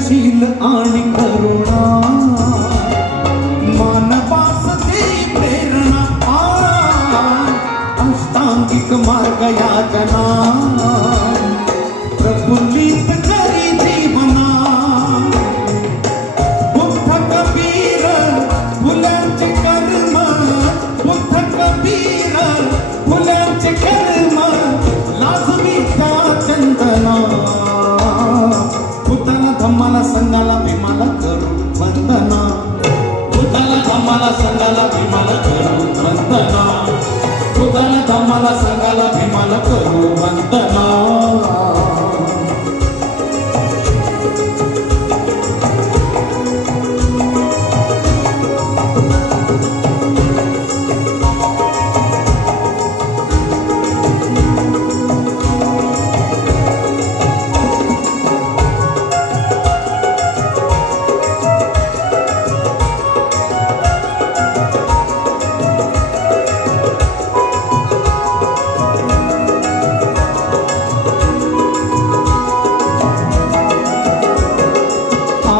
सहनशील आणि करुणा मानवास देई प्रेरणा अष्टांगिक मार्ग यातना प्रफुल्लित करी जीवना बुद्ध कबीर फुलांचे कर्म बुद्ध कबीर फुलांचे कर्म लाजवी त्या चंदना भूताला धम्माला संघाला भीमाला करू वंदना भूताला धम्माला संघाला भीमाला करू वंदना भूताला धम्माला संघाला भीमाला करू वंदना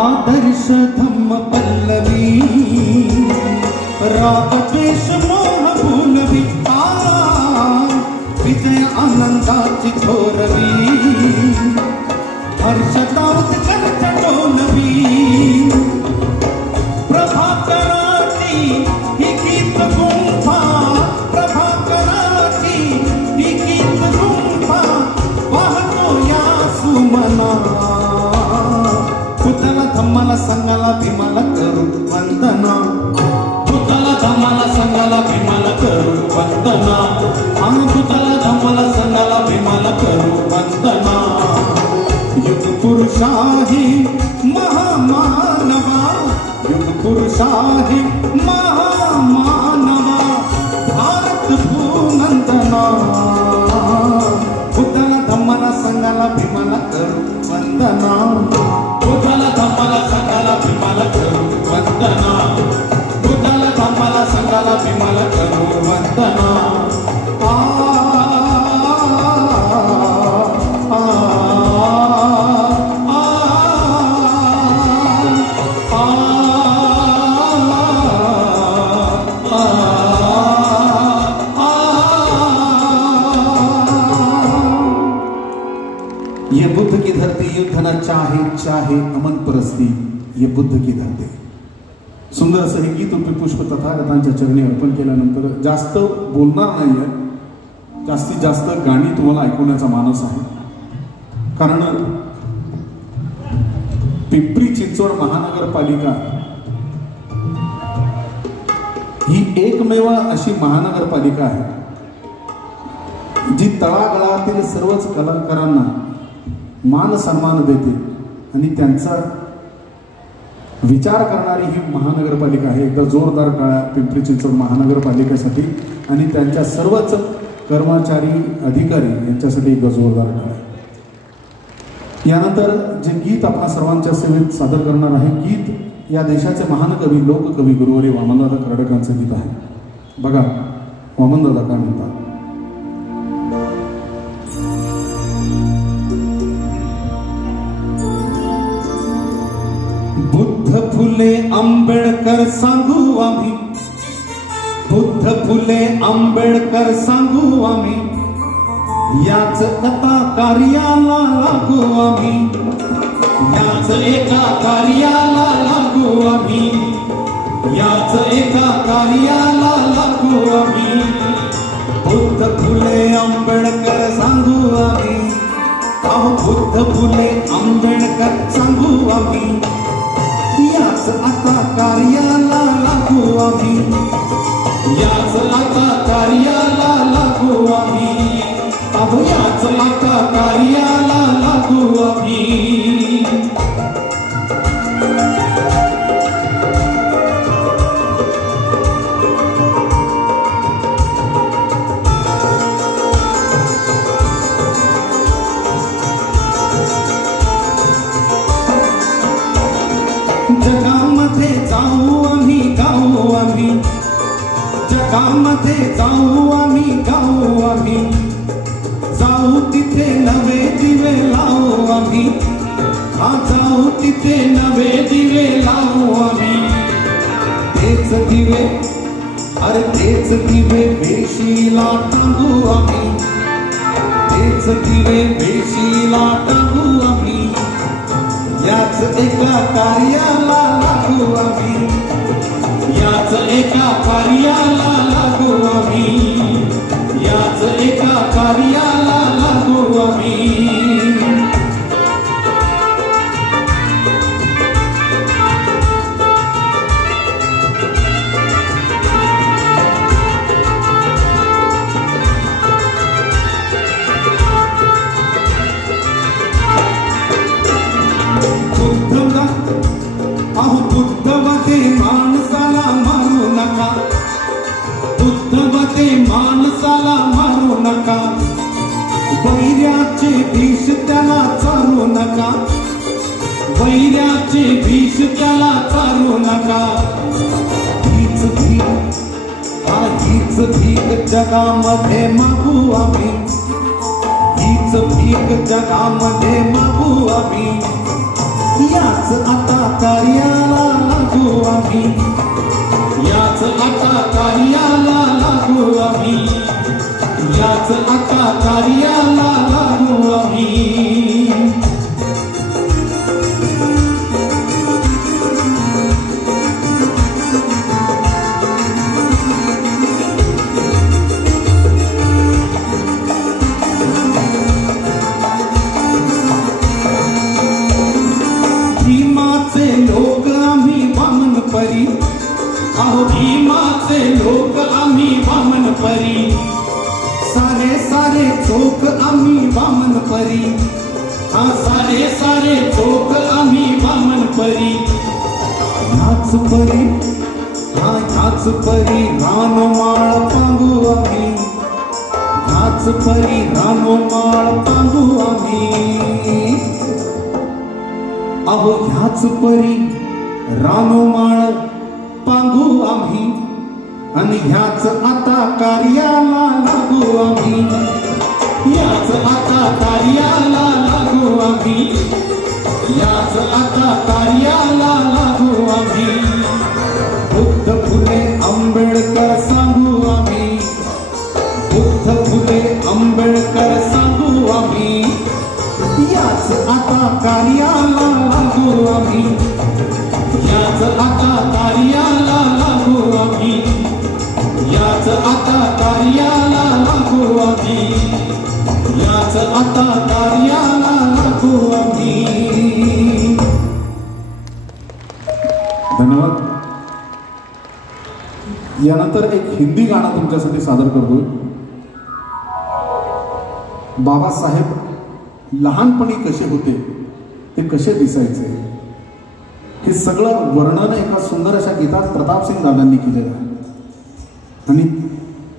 आदर्श धम्म पल्लवी राग द्वेष मोह भूलवी विजय आनंदाची थोरवी हर्षतावत कंठ डोलवी प्रभाकराची ही गीत गुंफा प्रभाकराची ही गीत गुंफा वाहतो या सुमना भूताला धम्माला संघाला भीमाला करू वंदना भूताला धम्माला संघाला भीमाला करू वंदना भूताला धम्माला संघाला भीमाला करू वंदना युग पुरुषाही महामानवा युग पुरुषाही महामानवा भारत भूनंदना भूताला धम्माला संघाला भीमाला करू वंदना भूताला धम्माला संघाला भीमाला करू वंदना भूताला धम्माला संघाला भीमाला करू वंदना ये बुद्ध की धरती युद्ध न चाहे चाहे अमन परस्ती ये बुद्ध की धरती. सुंदर असं हे गीत रूपी पुष्प तथागतांच्या चरणी अर्पण केल्यानंतर जास्त बोलणार नाहीये, जास्तीत जास्त गाणी तुम्हाला ऐकवण्याचा मानस आहे. कारण पिंपरी चिंचवड महानगरपालिका ही एकमेव अशी महानगरपालिका आहे जी तळागाळातील सर्वच कलाकारांना मान सन्मान देते आणि त्यांचा विचार करणारी ही महानगरपालिका आहे. एकदा जोरदार टाळ्या पिंपरी चिंचवड महानगरपालिकेसाठी आणि त्यांच्या सर्वच कर्मचारी अधिकारी यांच्यासाठी एकदा जोरदार टाळ्या. यानंतर जे गीत आपण सर्वांच्या सेवेत सादर करणार आहे, गीत या देशाचे महान कवी लोककवी गुरुवर्य वामनदादा कर्डकांचं गीत आहे. बघा वामनदादा काय म्हणतात. बुद्ध फुले आंबेडकर सांगू आम्ही, बुद्ध फुले आंबेडकर सांगू आम्ही, याच कथा कार्याला लागू आम्ही, याच एका कार्याला लागू आम्ही, याच एका कार्याला लागू आम्ही. बुद्ध फुले आंबेडकर सांगू आम्ही, अहो बुद्ध फुले आंबेडकर सांगू आम्ही, याच आता कार्याला लागू आम्ही, याच आता कार्याला लागू आम्ही, अहो याच आता कार्याला लागू आम्ही. जगामध्ये जाऊ आम्ही गाऊ आम्ही, जगामध्ये जाऊ आम्ही गाऊ आम्ही, जाऊ तिथे नवे दिवे लावू आम्ही, हा जाऊ तिथे तिथे नवे दिवे लावू आम्ही, तेच दिवे अरे तेच दिवे वेशीला टांगू आम्ही, तेच दिवे वेशीला टांगू आम्ही, याच एका कार्याला लागू आम्ही, याच एका कार्याला लागू आम्ही, याच एका कार्याला लागू आम्ही. बुद्धवते माणसाला मारू नका, बुद्धवते माणसाला मारू नका, वैर्याचे विष त्याला चारू नका, वैर्याचे विष त्याला चारू नका. हीच भीक हीच भीक जगामध्ये मागू आम्ही, हीच भीक जगामध्ये मागू आम्ही, याच आता कार्याला लागू आम्ही, याच आता कार्याला लागू आम्ही, याच आता कार्याला लागू आम्ही. लोक आम्ही वामन परी, अहो भीमाचे लोक आम्ही वामन परी, सारे सारे चोख आम्ही वामन परी, हा सारे सारे चोख आम्ही वामन परी. ह्याच परी हा ह्याच परी रानमाळ पांगू आम्ही, ह्याच परी रानमाळ पांगू आम्ही, अहो ह्याच परी रानोमाळ पांगू आम्ही, आणि ह्याच आता कार्याला लागू आम्ही, याच आता कार्याला लागू आम्ही, याच आता कार्याला लागू आम्ही. बुद्ध फुले आंबेडकर सांगू आम्ही, बुद्ध फुले आंबेडकर सांगू आम्ही, याच आता कार्याला लागू आम्ही, याच आता कार्याला लागू आम्ही, याच आता कार्याला लागू आम्ही, याच आता कार्याला लागू आम्ही. धन्यवाद. यानंतर एक हिंदी गाणं तुमच्यासाठी सादर करतोय. बाबासाहेब लहानपणी कसे होते, ते कसे दिसायचे, हे सगळं वर्णन एका सुंदर अशा गीतात प्रतापसिंग दादांनी केलेलं आहे. आणि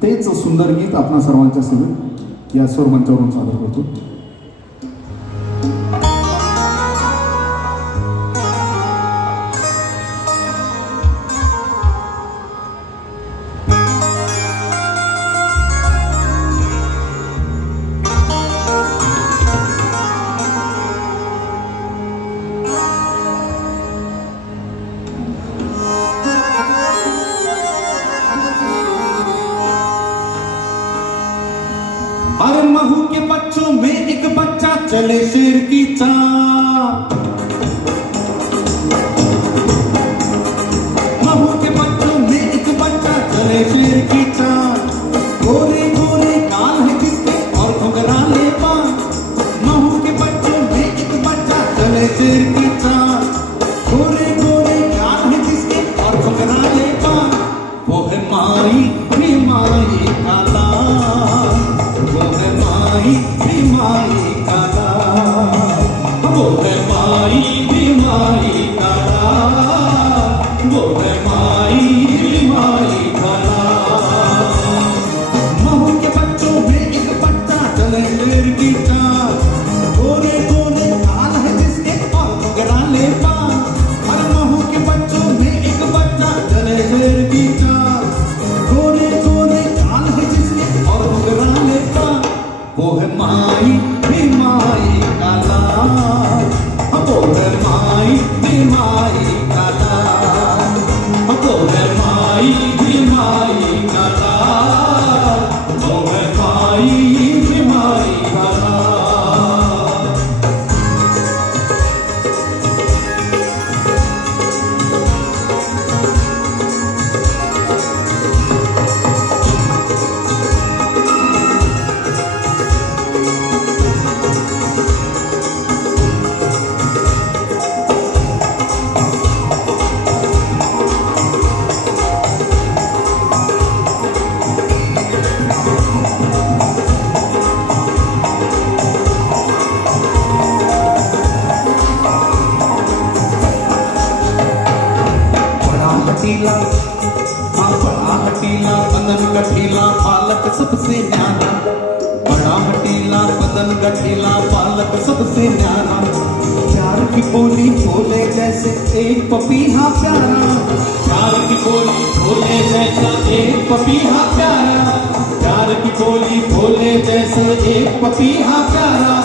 तेच सुंदर गीत आपणा सर्वांच्या समोर या स्वरमंचावरून सादर करतो. अरे महू के बच्चों में एक बच्चा चले शेर की चाल, महू के बच्चों में एक बच्चा चले शेर की चाल, गोरे गोरे गाल है जिसके और घुंघराले बाल, महू के बच्चों में एक बच्चा चले शेर की चाल, गोरे गोरे गाल है जिसके और घुंघराले बाल, वो है माई भी माई का लाल, वो है माई भी माई का लाल, वो है माई भी माई का लाल, वो है माई भी माई का लाल. माई बीमारी का नाम। बड़ा हटीला बदन गठीला बालक सबसे न्यारा, बड़ा हटीला बदन गठीला बालक सबसे न्यारा। प्यार की बोली बोले जैसे एक पपीहा प्यारा, प्यार की बोली बोले जैसे एक पपीहा प्यारा, प्यार की बोली बोले जैसे एक पपीहा प्यारा।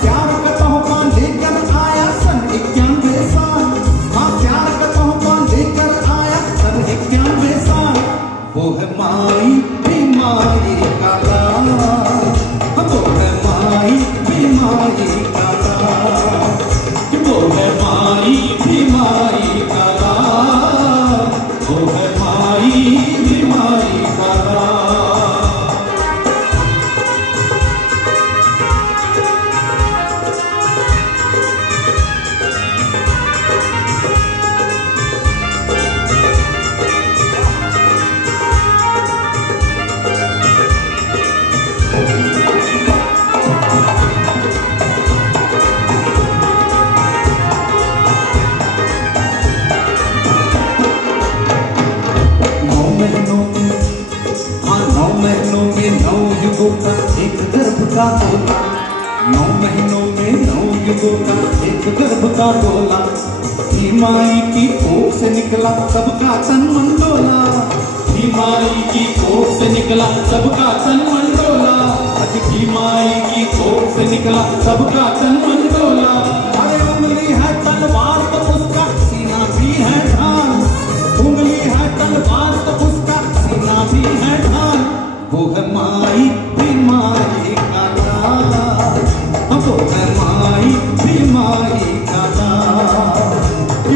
प्यार का तोहफा लेकर आया सन 91 साल, हाँ प्यार का तोहफा लेकर आया सन 91 साल। वो है माई बीमारी का नाम, वो है माई बीमारी का नाम, वो है माई बीमारी का नाम, वो है माई बीमारी का नाम। एक गर्भ का गोला, 9 महीनों में 9 युगों का एक गर्भ का गोला। माई की कोख से निकला सबका तन मंडोला, माई की कोख से निकला सबका तन मंडोला, माई की कोख से निकला सबका तन मंडोला। अरे उंगली है तलवार तो उसका सीना भी है ढाल, उंगली है तलवार तो उसका सीना भी है ढाल। वो है माई बीमारी का नाम, वो है माई बीमारी का नाम,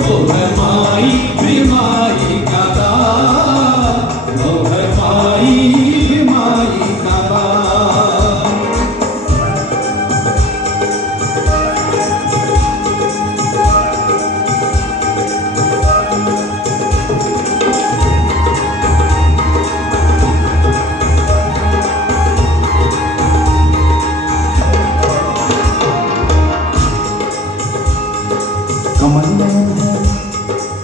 वो है माई बीमारी का नाम, वो है माई बीमारी का नाम। कमल नयन है,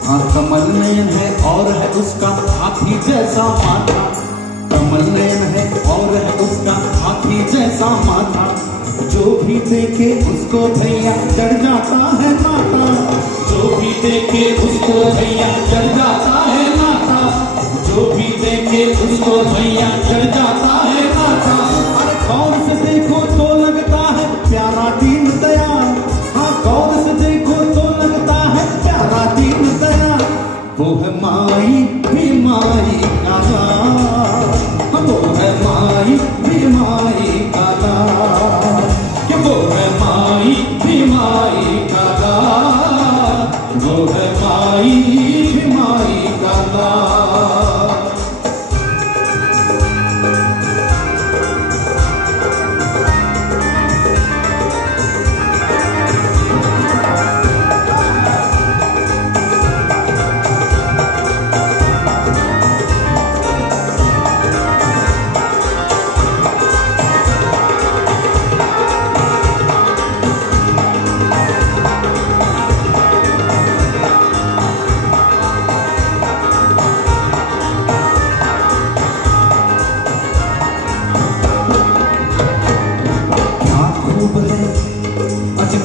हाँ कमल नयन है और है उसका हाथी जैसा माथा, कमल नयन है और है उसका हाथी जैसा माथा। जो भी देखे उसको भैया चढ़ जाता है माथा, जो भी देखे उसको भैया चढ़ जाता है माथा, जो भी देखे उसको भैया चढ़ जाता है माथा। अरे कौन से देखो तो लगता है प्यारा दीन दयाल, हाँ कौन से देखो तो लगता है प्यारा दीन दयाल। वो है माई बीमारी का नाम, वो है माई बीमारी का नाम, कि वो है माई बीमारी का नाम, वो है माई बीमारी का नाम।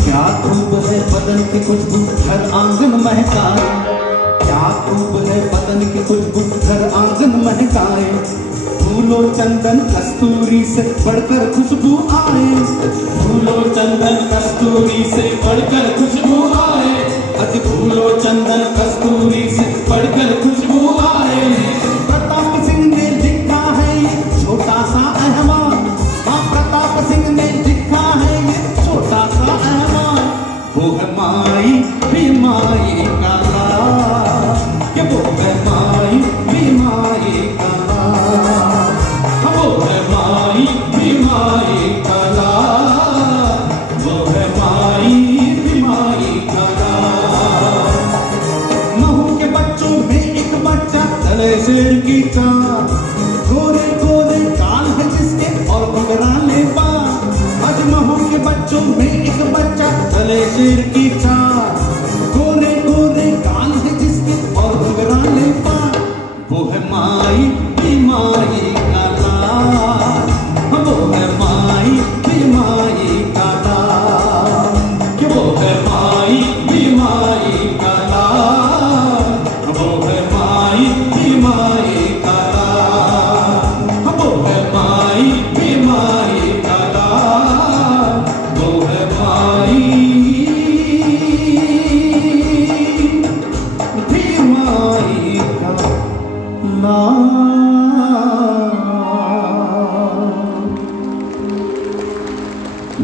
क्या खूब है बदन की खुशबू घर आंगन महकाए, क्या खूब है बदन की खुशबू घर आंगन महकाए। फूलों चंदन कस्तूरी से बढ़कर खुशबू आए, फूलों चंदन कस्तूरी से बढ़कर खुशबू आए, अज फूलों चंदन कस्तूरी से बढ़कर खुशबू आए। प्रताप सिंह ने लिखा है ये छोटा सा अहवाल, हाँ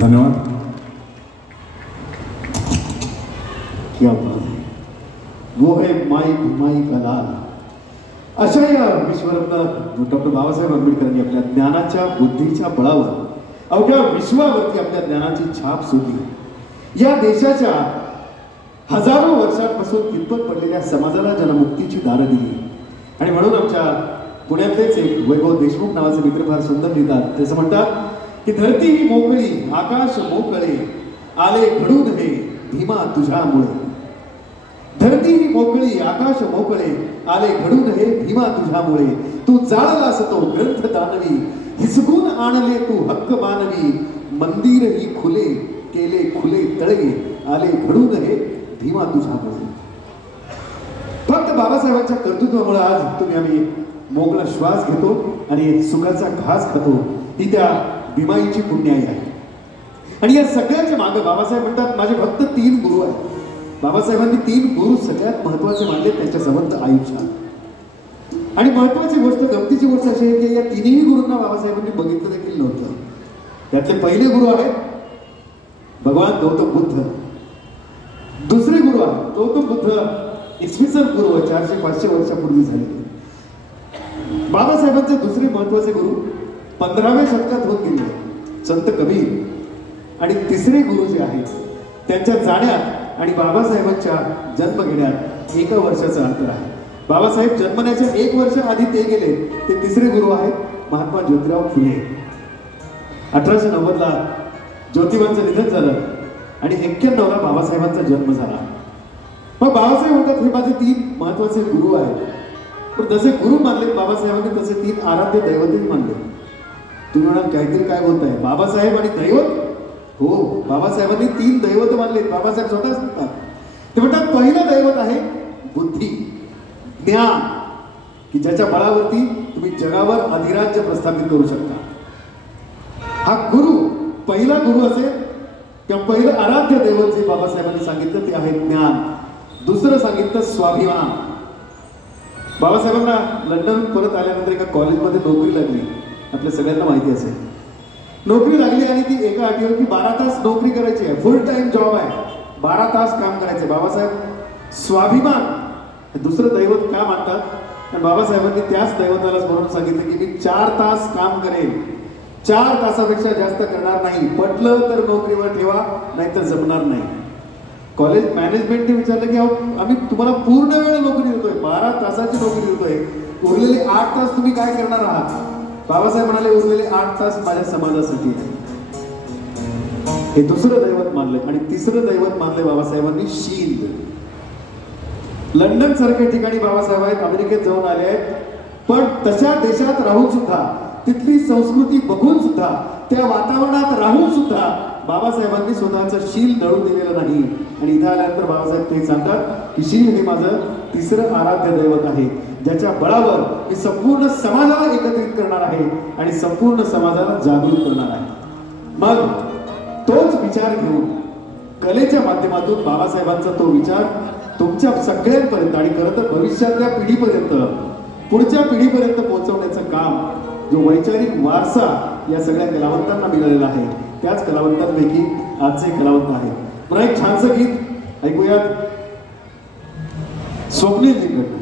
धन्यवाद. क्या बात है, वो है माई भीमाई का लाल. अशा या विश्वरत्न डॉक्टर बाबासाहेब आंबेडकरांनी आपल्या ज्ञानाच्या बुद्धीच्या बळावर अवघ्या विश्वावरती आपल्या ज्ञानाची छाप सोडली. या देशाच्या हजारो वर्षांपासून कितपत पडलेल्या समाजाला जनमुक्तीची दारं दिली. आणि म्हणून आमच्या पुण्यातलेच एक वैभव देशमुख नावाचे मित्र फार सुंदर लिहितात. ते असं म्हणतात की धरती ही मोकळी आकाश मोकळे आले घडून हे भीमा तुझ्यामुळे. धरती ही मोकळी आकाश मोकळे आले घडून हे भीमा तुझ्यामुळे. तू जाळलास तो ग्रंथ दानवी हिसकून आणले तू हक्क मानवी. मंदिर ही खुले केले खुले तळे आले घडून हे भीमा तुझ्यामुळे. फक्त बाबासाहेबांच्या कर्तृत्वामुळे आज तुम्ही आम्ही मोकळा श्वास घेतो आणि सुखाचा घास खातो. ही त्या भीमाईची पुण्याई आहे. आणि या सगळ्याच्या मागे बाबासाहेब म्हणतात माझे फक्त 3 गुरु आहेत. बाबासाहेबांनी 3 गुरु सगळ्यात महत्वाचे मानले त्यांच्या समर्थ आयुष्यात. आणि महत्वाची गोष्ट गमतीची गोष्ट अशी आहे की या 3ही गुरूंना बाबासाहेबांनी बघितलं देखील नव्हतं. त्यातले पहिले गुरु आहेत भगवान गौतम बुद्ध. दुसरे गुरु आहेत गौतम बुद्ध इसवी सन पूर्व 400-500 वर्षापूर्वी झाले. बाबासाहेबांचे दुसरे महत्वाचे गुरु 15व्या शतकात होत गेले संत कबीर. आणि तिसरे गुरु जे आहेत त्यांच्या जाण्यात आणि बाबासाहेबांच्या जन्म घेण्यात 1 वर्षाचं अंतर आहे. बाबासाहेब जन्मण्याच्या 1 वर्ष आधी ते गेले. ते तिसरे गुरु आहेत महात्मा ज्योतिराव फुले. 1890ला ज्योतिबांचं निधन झालं आणि 91ला बाबासाहेबांचा जन्म झाला. मग बाबासाहेब म्हणतात हे माझे 3 महत्वाचे गुरु आहेत. पण जसे गुरु मानले बाबासाहेबांनी तसे 3 आराध्य दैवतही मानले. तुम्ही म्हणाल काहीतरी काय बोलताय बाबासाहेब आणि दैवत. हो, बाबासाहेबांनी 3 दैवत मानले. बाबासाहेब स्वतः सांगतात. ते म्हणतात पहिलं दैवत आहे बुद्धी ज्ञान की ज्याच्या बळावरती तुम्ही जगावर अधिराज्य प्रस्थापित करू शकता. हा गुरु पहिला गुरु असेल किंवा पहिलं आराध्य दैवत जे बाबासाहेबांनी सांगितलं ते आहे ज्ञान. दुसरं सांगितलं स्वाभिमान. बाबासाहेबांना लंडन परत आल्यानंतर एका कॉलेजमध्ये नोकरी लागली. आपल्या सगळ्यांना माहिती असेल. नोकरी लागली आणि ती एका अटीवर की 12 तास नोकरी करायची आहे. फुल टाइम जॉब आहे. 12 तास काम करायचे. बाबासाहेब स्वाभिमान हे दुसरं दैवत का मानतात. आणि बाबासाहेबांनी त्याच दैवताला म्हणून सांगितलं की मी 4 तास काम करेन. 4 तासापेक्षा जास्त करणार नाही. पटलं तर नोकरीवर ठेवा नाहीतर जमणार नाही. कॉलेज मॅनेजमेंटने विचारलं की आम्ही तुम्हाला पूर्ण वेळ नोकरी देतोय 12 तासाची नोकरी देतोय उरलेले 8 तास तुम्ही काय करणार आहात. बाबासाहेब म्हणाले उरलेले 8 तास माझ्या समाजासाठी आहे. हे दुसरं दैवत मानले. आणि तिसरं दैवत मानले बाबासाहेबांनी शील. लंडन सारख्या ठिकाणी बाबासाहेब आहेत. अमेरिकेत जाऊन आले आहेत. पण तशा देशात राहून सुद्धा तिथली संस्कृती बघून सुद्धा त्या वातावरणात राहून सुद्धा बाबासाहेबांनी स्वतःचं शील दळून दिलेलं नाही. आणि इथं आल्यानंतर बाबासाहेब ते सांगतात की शील हे माझं तिसरं आराध्य दैवत आहे ज्याच्या बळावर मी संपूर्ण समाजाला एकत्रित करणार आहे आणि संपूर्ण समाजाला जागृत करणार आहे. मग तोच विचार घेऊन कलेच्या माध्यमातून बाबासाहेबांचा तो विचार तुमच्या सगळ्यांपर्यंत आणि खरं तर भविष्यातल्या पिढीपर्यंत पुढच्या पिढीपर्यंत पोहोचवण्याचं काम जो वैचारिक वारसा या सगळ्या कलावंतांना मिळालेला आहे त्याच कलावंतांपैकी आजचे कलावंत आहेत. पुन्हा एक छानसं गीत ऐकूयात स्वप्नील जीकडनं.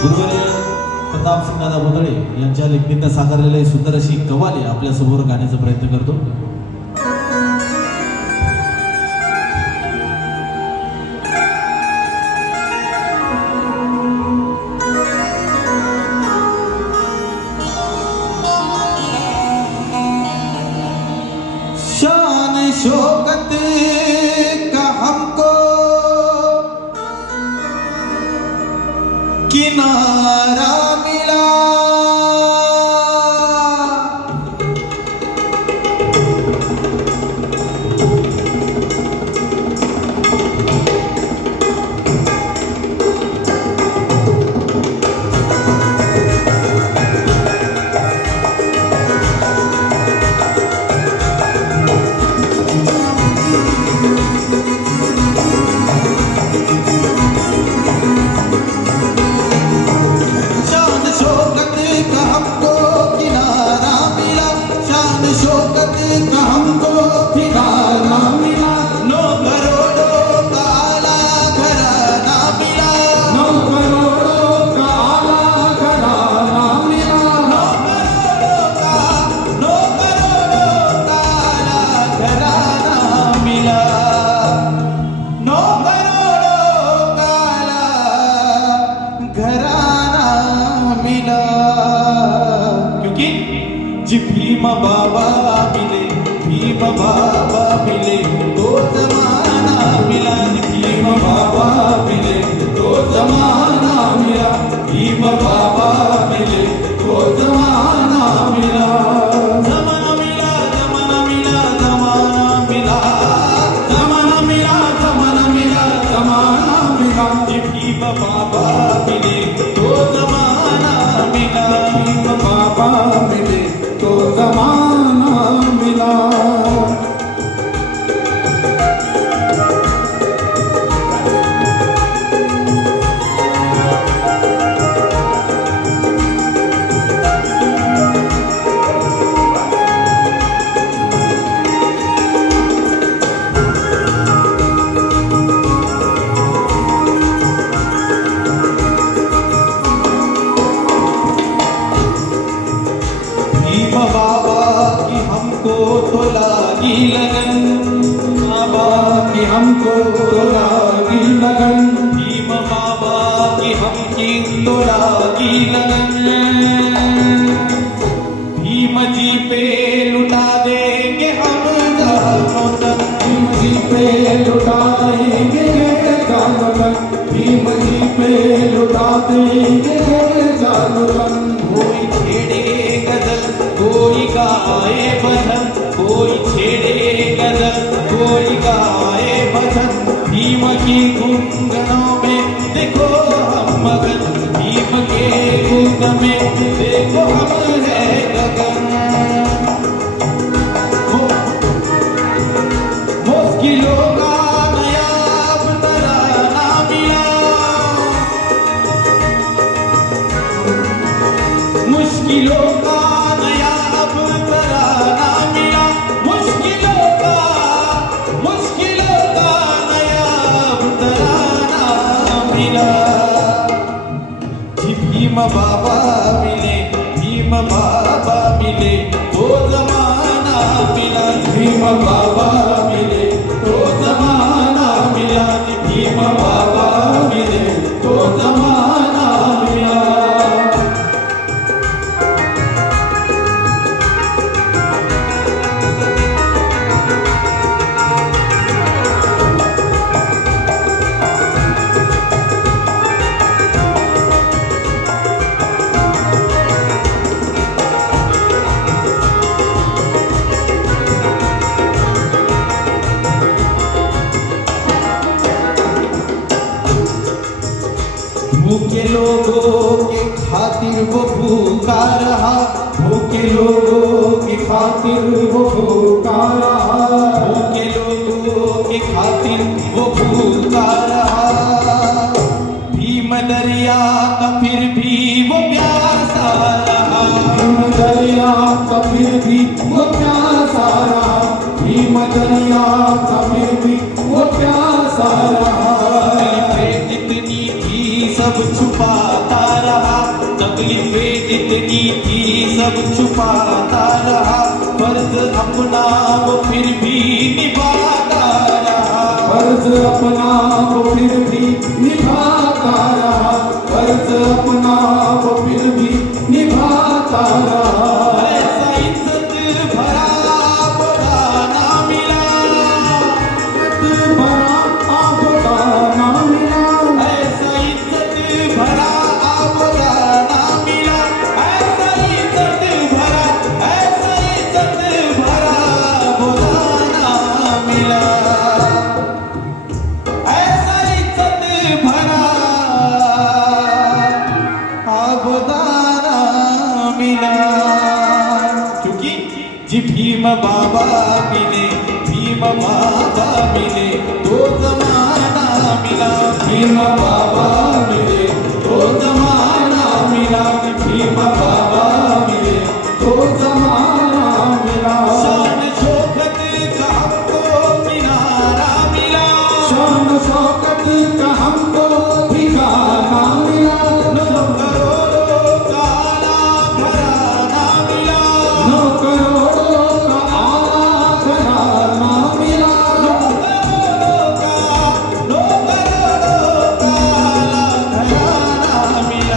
गुरुवर्य प्रतापसिंग दादा भोतळे यांच्या लेखणीत साकारलेली सुंदर अशी कव्वाली आपल्या समोर गाण्याचा प्रयत्न करतो. शान शौकत का हमको किनारा मिला शान मिला, क्योंकि जी भीम बाबा मिले, भीम बाबा मिले तो जमाना मिला, भीम बाबा मिले तो जमाना मिला, भीम बाबा मिले तो जमाना मिला, जमाना मिला, जमाना मिला, जमाना मिला, जमाना मिला, जमाना मिला, जमाना मिला, भीम बाबा मिले तो जमाना मिला, भीम बाबा मिले तो जमाना मिला। तो लागी लगन, बाबा की हमको तो लागी लगन, भीम बाबा की हमकी तो लागी लगन, भीम जी पे लुटा देंगे हम जानो तन, भीम जी पे लुटा देंगे जानो तन, भीम जी पे लुटा देंगे जानो तन, कोई छेड़े गजल कोई गाए भजन, कोई छेड़े गजल कोई गाए भजन, भीम की गुंगनों में देखो हम मगन, भीम के गुंगन में देखो हम है गगन, मुश्किलों का नया तराना मिला, मुश्किलों का भीम बाबा मिले, भीम बाबा मिले तो जमाना मिला, भीम बाबा मिले तो जमाना मिला, भीम बाबा मिले तो जमाना मिला। भूखे लोगों के खातिर वो भूखा रहा, भूखे लोगों के खातिर वो भूखा रहा, भूखे लोगों के खातिर वो भूखा रहा, भीम दरिया का फिर भी वो प्यासा रहा, भीम दरिया का फिर भी वो प्यासा रहा, भीम दरिया का फिर भी वो प्यासा रहा, सब छुपाता रहा, तकलीफें जितनी थी सब छुपाता रहा, फर्ज अपना वो फिर भी निभाता रहा, फर्ज अपना वो फिर भी निभाता रहा, फर्ज अपना वो फिर भी निभाता रहा, ऐसा इज्जत भरा बदाना मिला, इज्जत भरा बदाना मिला, ऐसा भरा बदाना मिला, ऐसा इज्जत भरा, ऐसा इज्जत भरा बदाना मिला, ऐसा इज्जत भरा बदाना मिला, क्योंकि जी भीम बाबा मिले, भीम बाबा मिले तो जमाना मिला, भीम बाबा मिले तो जमाना मिला, भीम बाबा मिले तो जमाना मिला, शान शौकत का हमको किनारा मिला, शान शौकत का हमको ठिकाना मिला, नौ करोड़ों का आला घराना मिला, नौ करोड़ों का आला घराना मिला, नौ करोड़ों का आला घराना मिला,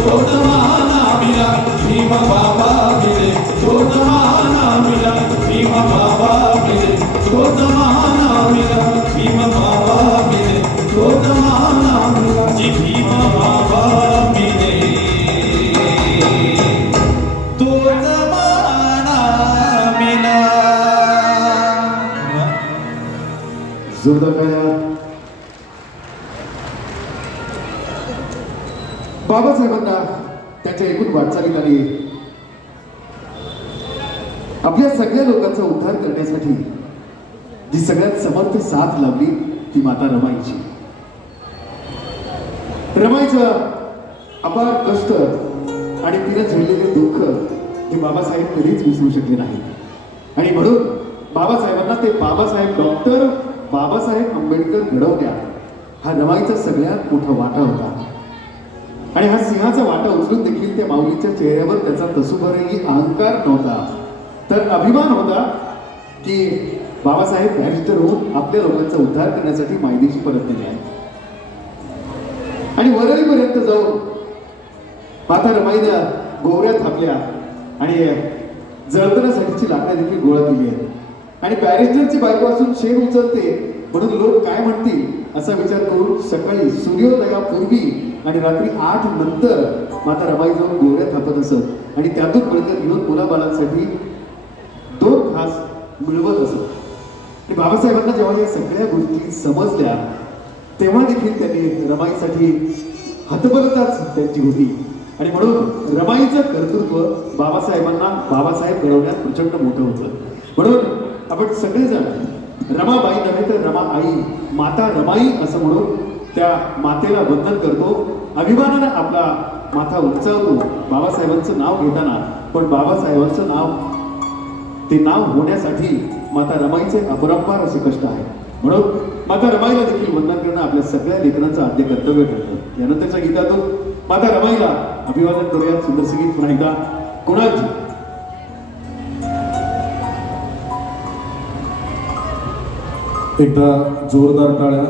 तो जमाना मिला भीम बाबा मिले तो जमाना मिला भीम बाबा मिले तो जमाना मिला भीम बाबा मिले तो जमाना मिला जी भीम बाबा मिले तो जमाना मिला। जोरदार टाळ्या। बाबासाहेबांना त्याच्या एकूण वाटचालीत आणि आपल्या सगळ्या लोकांचा उद्धार करण्यासाठी जी सगळ्यात समर्थ साथ लावली ती माता रमाईची। रमाईचं अपार कष्ट आणि तिने झेललेले दुःख हे बाबासाहेब कधीच विसरू शकले नाहीत आणि म्हणून बाबासाहेबांना ते बाबासाहेब डॉक्टर बाबासाहेब आंबेडकर घडवण्यात हा रमाईचा सगळ्यात मोठा वाटा होता आणि हा सिंहाचा वाटा उचलून देखील त्या माऊलीच्या चेहऱ्यावर त्याचा तसूभरही अहंकार नव्हता तर अभिमान होता की बाबासाहेब बॅरिस्टर होऊन आपल्या लोकांचा उद्धार करण्यासाठी मायदेशी परतलेले आहेत आणि वरळीपर्यंत जाऊन माता रमाईनं गोवऱ्या थापल्या आणि जळतण्यासाठीची लाकडं देखील गोळा केली आहेत आणि बॅरिस्टरची बायको असून शेण उचलते म्हणून लोक काय म्हणतील असा विचार करून सकाळी सूर्योदयापूर्वी आणि रात्री 8 नंतर माता रमाई जाऊन गोवऱ्या थापत असत आणि त्यातून बळकत घेऊन मुलाबाळांसाठी 2 खास मिळवत असत आणि बाबासाहेबांना जेव्हा या सगळ्या गोष्टी समजल्या तेव्हा देखील त्यांनी रमाईसाठी हतबलताच त्यांची होती आणि म्हणून रमाईचं कर्तृत्व बाबासाहेबांना बाबासाहेब घडवण्यात प्रचंड मोठं होतं म्हणून आपण सगळेजण रमाबाई नव्हे तर रमा आई माता रमाई असं म्हणून त्या मातेला वंदन करतो अभिमानानं आपला माथा उंचावतो बाबासाहेबांचं नाव घेताना पण बाबासाहेबांचं नाव ते नाव होण्यासाठी माता रमाईचे अपरंपार असे कष्ट आहे म्हणून माता रमाईला देखील वंदन करणं आपल्या सगळ्या लेखनाचं आद्य कर्तव्य ठरतं यानंतरच्या गीतातून माता रमाईला अभिवादन करूया सुंदर संगीत पुन्हा एकदा कुणालजी एकदा जोरदार टाळ्या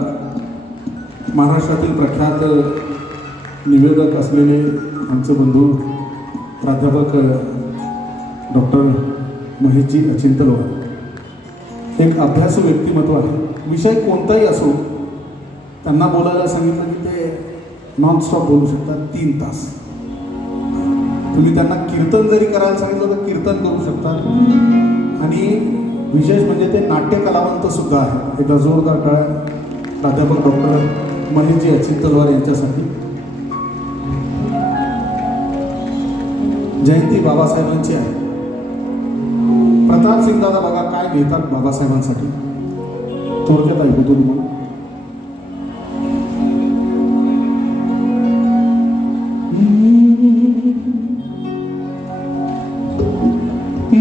महाराष्ट्रातील प्रख्यात निवेदक असलेले आमचे बंधू प्राध्यापक डॉक्टर महेशजी अचिंतलवार एक अभ्यासू व्यक्तिमत्व आहे विषय कोणताही असो त्यांना बोलायला सांगितलं की ते नॉनस्टॉप बोलू शकतात 3 तास तुम्ही त्यांना कीर्तन जरी करायला सांगितलं तर कीर्तन करू शकतात आणि विशेष म्हणजे ते नाट्य कलावंत सुद्धा आहे एकदा जोरदार टाळ्या प्राध्यापक डॉक्टर महेशजी अचिंतलवार यांच्यासाठी जयंती बाबासाहेबांची आहे प्रताप सिंग दादा बघा काय घेतात बाबासाहेबांसाठी थोडक्यात ऐकू तुम्ही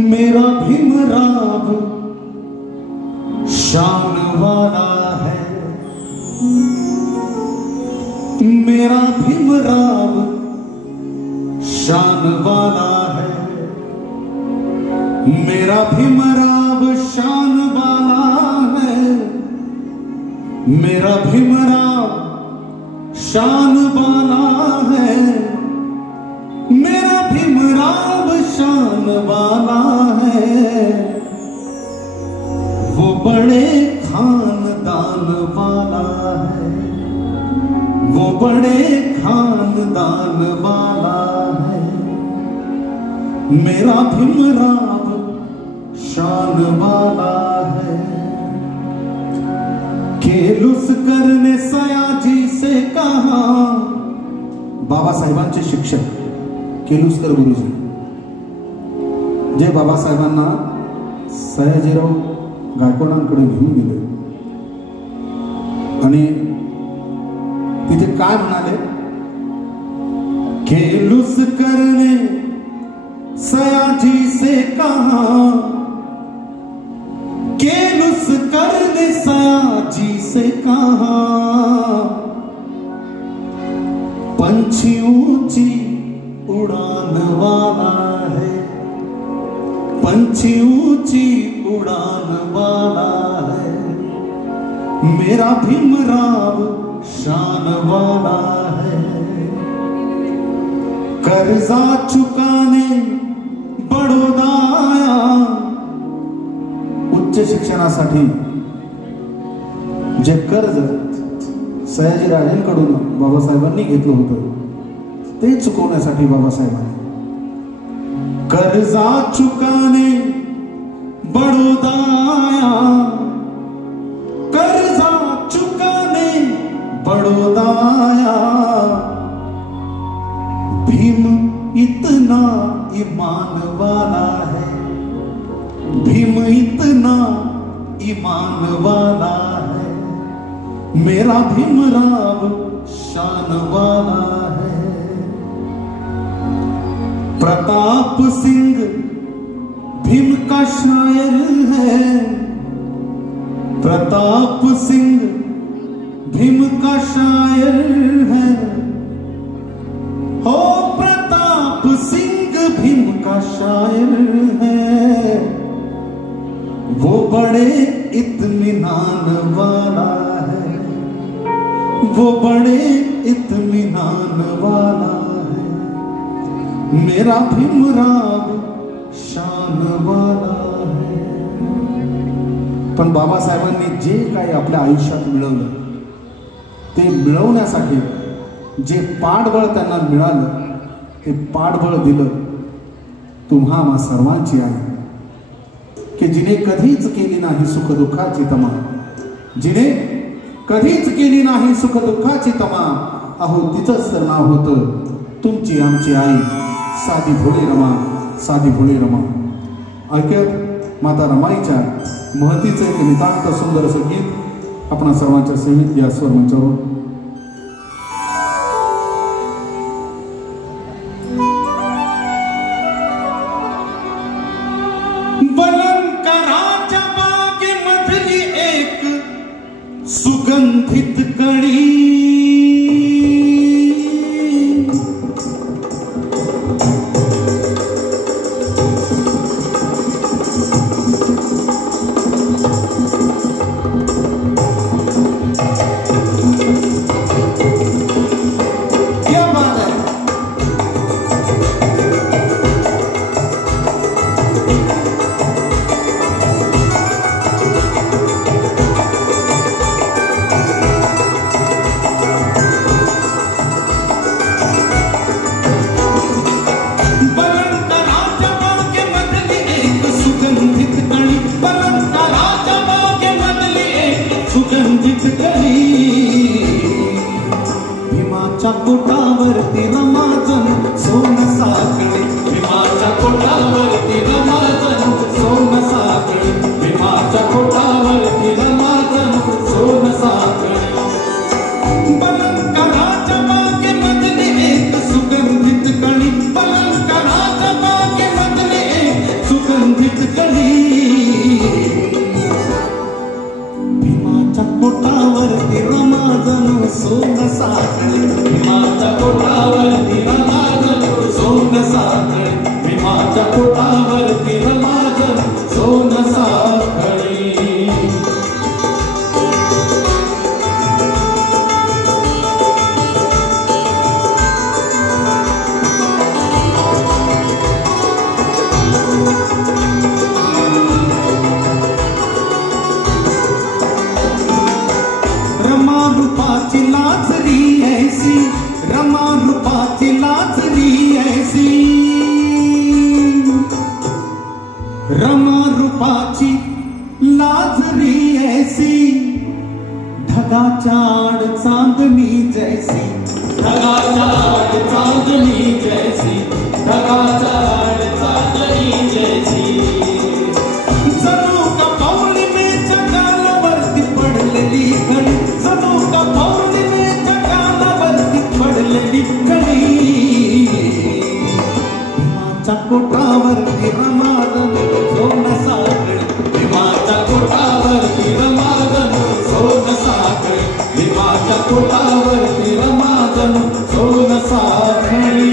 मेरा भीमराव शान वाला है मेरा भीमराव शान वाला है मेरा भीमराव शान वाला है मेरा भीमराव शान वाला है मेरा भीमराव शान वाला है वो बड़े खानदान वाला है वो बड़े खानदान वाला है मेरा भीमराव शान वाला है खेलुस करने सयाजी से कहा बाबासाहेबांचे शिक्षक केलुस्कर गुरुजी जे बाबासाहेबांना सयाजीराव गायकवाडांकडे घेऊन गेले आणि तिथे काय म्हणाले खेलुस करने सयाजी से कहा केलुस करने सयाजी से कहा पंछी ऊंची उड़ान वाला है पंछी ऊंची उड़ान वाला है मेरा भीमराव शान वाला है कर्जा चुकाने बडोदाया. उच्च शिक्षणासाठी जे कर्ज सयाजीराजेंकडून बाबासाहेबांनी घेतलं होतं ते चुकवण्यासाठी बाबासाहेबांनी कर्जा चुकाने बडोदाया. कर्जा चुकाने बडोदाया. भीम इतना ईमान वाला है. भीम इतना ईमान वाला है. मेरा भीमराव शान वाला है. प्रताप सिंह भीम का शायर है. प्रताप सिंह भीम का शायर है. हो प्रताप सिंह भीम का शायर है. वो बड़े इत्मीनान वाला है. वो बड़े इत्मीनान वाला है. मेरा भीमराव शान वाला है. पण बाबासाहेबांनी जे काही आपल्या आयुष्यात मिळवलं ते मिळवण्यासाठी जे पाठबळ त्यांना मिळालं ते पाठबळ दिलं तुम्हा आम्हा सर्वांची आहे की जिने कधीच केली नाही सुखदुःखाची तमा. जिने कधीच केली नाही सुखदुःखाची तमा. अहो तिचंच तर नाव होतं तुमची आमची आई साधी भोळी रमा. साधी भोळी रमा. ऐकत माता रमाईच्या महतीचे एक नितांत सुंदर असं गीत आपणा सर्वांच्या सेवेत या स्वर मंचावर. बलंकराच्या बागेमधली एक सुगंधित कळी. भीमाच्या कोटावरती रमाजन सोन साखळी. भीमाच्या कोटावरती रमाजन सोन साखळी. भीमाच्या कोटावरती रमाजन सोन साखळी. बलंकराच्या बागेमधली एक सुगंधित कळी. बलंकराच्या बागेमधली एक सुगंधित कळी. भीमाच्या कोटावरती रमाजन सोन साखळी. भीमाच्या कोटावरती रमाजन सोन साखळी. भीमाच्या कोटावरती रमाजन सोन साखळी. रमा रूपाची लाजरी ऐसी. रमा रूपाची लाजरी ऐसी. रमा रूपाची लाजरी ऐसी. ढगाच्या आड चांदणी जैसी. ढगाच्या आड चांदणी जैसी. ढगाच्या आड चांदणी जैसी. जणू का पौर्णिमेच्या गालावरती पडलेली घडी. जणू का पौर्णिमेच्या गालावरती पडलेली घडी. भीमाच्या कोटावरती रमाजन सोन साखळी. भीमाच्या कोटावरती रमाजन सोन साखळी. भीमाच्या कोटावरती रमाजन सोन साखळी.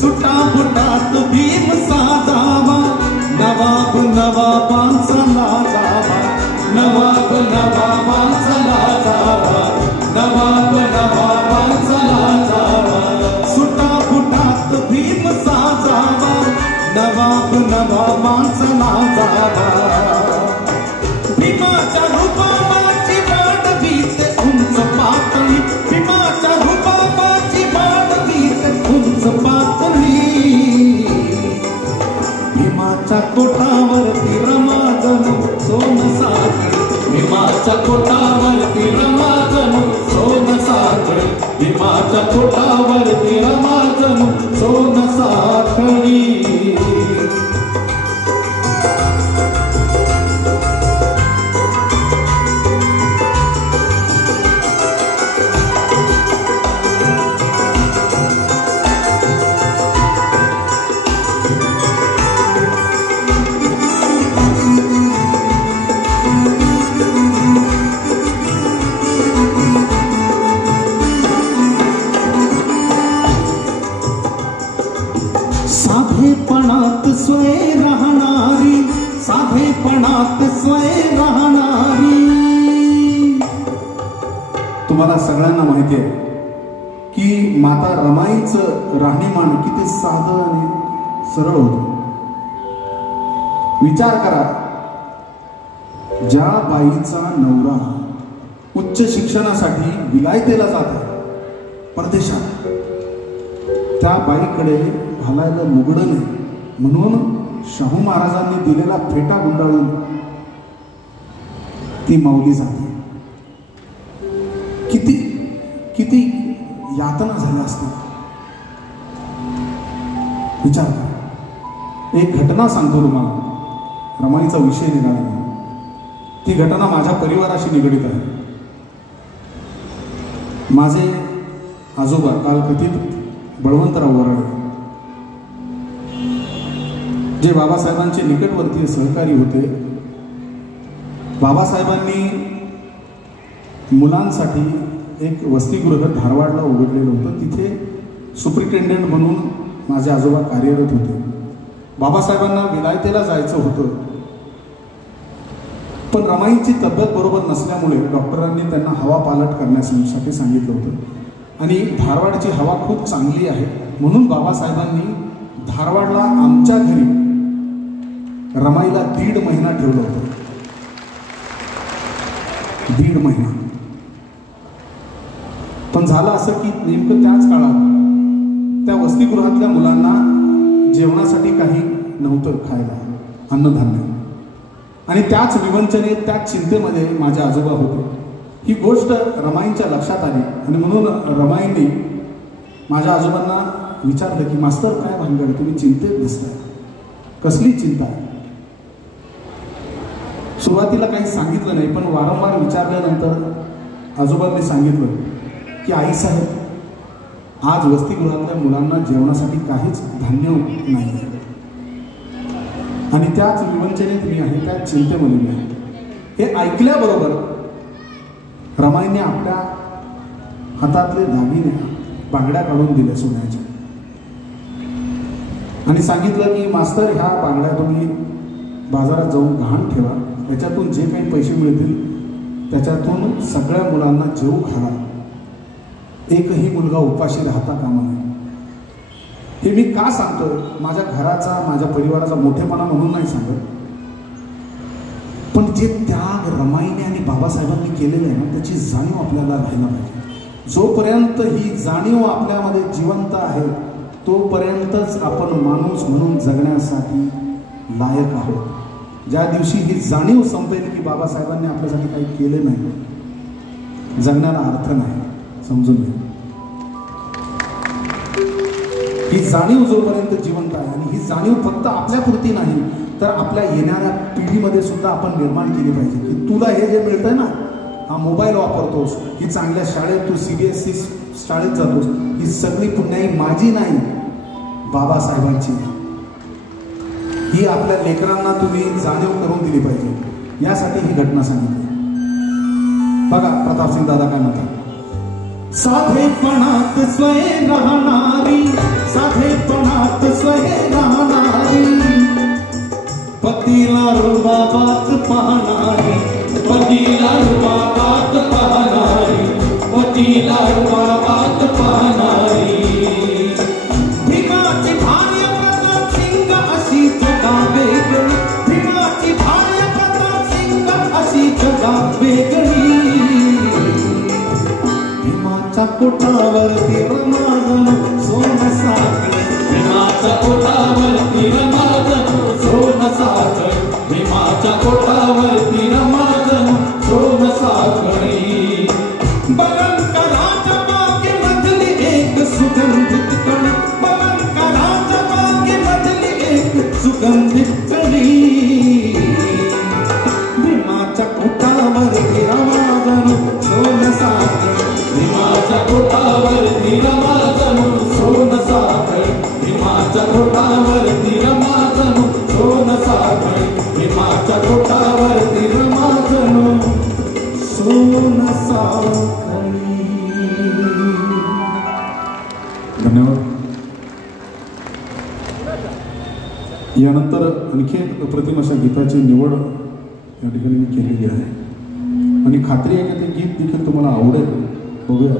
सुटा बुटात भीम साजावा नवाब नवाबांचा लाजावा नवाब नवाबांचा लाजावा नवाब नवाबांचा लाजावा सुटा बुटात भीम साजावा नवाब नवाबांचा लाजावा भीमाच्या रूपाची वाढवीत उंच पातळी भीमाच्या रूपाची वाढवीत उंच पातळी भीमाच्या कोटावरती रमाजनु सोन साखळी भीमाच्या कोटावरती रमाजनु सोन साखळी भीमाच्या कोटावरती रमाजनु सोन साखळी साधेपणात स्वय राहणारी साधेपणात स्वय राहणारी तुम्हाला सगळ्यांना माहिती आहे की माता रमाईचं राहणीमान किती साधं आणि सरळ होतं. विचार करा, ज्या बाईचा नवरा उच्च शिक्षणासाठी विलायतेला जात आहे परदेशात, त्या बाईकडे घालायला लुगडं नाही म्हणून शाहू महाराजांनी दिलेला फेटा गुंडाळून ती माऊली जाते. किती किती यातना झाल्या असतील विचार करा. एक घटना सांगतो तुम्हाला, रमाईचा विषय निघाला म्हणून. ती घटना माझ्या परिवाराशी निगडीत आहे. माझे आजोबा कालकथित बळवंतराव वराडे, जे बाबासाहेबांचे निकटवर्तीय सहकारी होते. बाबासाहेबांनी मुलांसाठी एक वसतिगृह धारवाडला उघडलेलं होतं. तिथे सुप्रिटेंडेंट म्हणून माझे आजोबा कार्यरत होते. बाबासाहेबांना विलायतेला जायचं होतं, पण रमाईची तब्येत बरोबर नसल्यामुळे डॉक्टरांनी त्यांना हवा पालट करण्यासाठी सांगितलं होतं. आणि धारवाडची हवा खूप चांगली आहे म्हणून बाबासाहेबांनी धारवाडला आमच्या घरी रमाईला 1.5 महिना ठेवलं होतं. 1.5 महिना. पण झालं असं की नेमकं त्याच काळात त्या वसतिगृहातल्या मुलांना जेवणासाठी काही नव्हतं खायला, अन्नधान्य. आणि त्याच विवंचनेत, त्याच चिंतेमध्ये माझे आजोबा होते. ही गोष्ट रमाईंच्या लक्षात आली आणि म्हणून रमाईंनी माझ्या आजोबांना विचारलं की मास्तर काय भानगड, तुम्ही चिंतेत दिसताय, कसली चिंता आहे? सुरुवातीला काही सांगितलं नाही, पण वारंवार विचारल्यानंतर आजोबांनी सांगितलं की आईसाहेब, आज वसतिगृहातल्या मुलांना जेवणासाठी काहीच धान्य नाही आणि त्याच विवंचनेत मी आहे, त्याच चिंतेमध्ये मी आहे. हे ऐकल्याबरोबर रमाईने आपल्या हातातले दागिने, बांगड्या काढून दिल्या सोन्याच्या आणि सांगितलं की मास्तर, ह्या बांगड्या तुम्ही बाजारात जाऊन गहाण ठेवा, याच्यातून जे काही पैसे मिळतील त्याच्यातून सगळ्या मुलांना जेवू घाला, एकही मुलगा उपाशी राहता कामा नये. हे मी का सांगतो? माझ्या घराचा, माझ्या परिवाराचा मोठेपणा म्हणून नाही सांगत, पण जे त्याग रमाईने आणि बाबासाहेबांनी केलेलं आहे ना, त्याची जाणीव आपल्याला राहायला पाहिजे. जोपर्यंत ही जाणीव आपल्यामध्ये जिवंत आहे तोपर्यंतच आपण माणूस म्हणून जगण्यासाठी लायक आहोत. ज्या दिवशी ही जाणीव संपेल की बाबासाहेबांनी आपल्यासाठी काही केले नाही, जगण्याला अर्थ नाही, समजून घ्या. ही जाणीव जोपर्यंत जिवंत आहे, आणि ही जाणीव फक्त आपल्यापुरती नाही तर आपल्या येणाऱ्या पिढीमध्ये सुद्धा आपण निर्माण केली पाहिजे की तुला हे जे मिळतंय ना, हा मोबाईल वापरतोस, ही चांगल्या शाळेत, तू CBSE शाळेत जातोस, ही सगळी पुण्याई माझी नाही, बाबासाहेबांची. ही आपल्या लेकरांना तुम्ही जाणीव करून दिली पाहिजे. यासाठी ही घटना सांगितली. बघा प्रतापसिंग दादा काय म्हणतात. साधेपणात स्वय राहणारी, साधेपणात रुबाबात पाहणारी, पतीला रुबाबात पाहणारी, पतीला रुबाबात पाहणारी. भीमाची भार्या प्रताप सिंग अशी जगा वेगळी, भीमाची भार्या प्रताप सिंग अशी जगा वेगळी. भीमाच्या कोटावरती रमाजन सोन साखळी, भीमाच्या कोटावरती रमाजन सोन साखळी, भीमाच्या कोटावरती रमाजन सोन साखळी. बलंकराच्या बागेमधली एक सुगंधित कळी, बलंकराच्या बागेमधली एक सुगंधित कळी. भीमाच्या कोटावरती रमाजन सोन साखळी, भीमाच्या कोटावरती रमाजन सोन साखळी, भीमाच्या कोटावरती रमाजन सोन साखळी, भीमाच्या कोटावरती रमाजन सोन साखळी. धन्यवाद. यानंतर आणखी एक अप्रतिम अशा गीताची निवड या ठिकाणी मी केलेली आहे आणि खात्री आहे की ते गीत देखील तुम्हाला आवडेल. बघूया.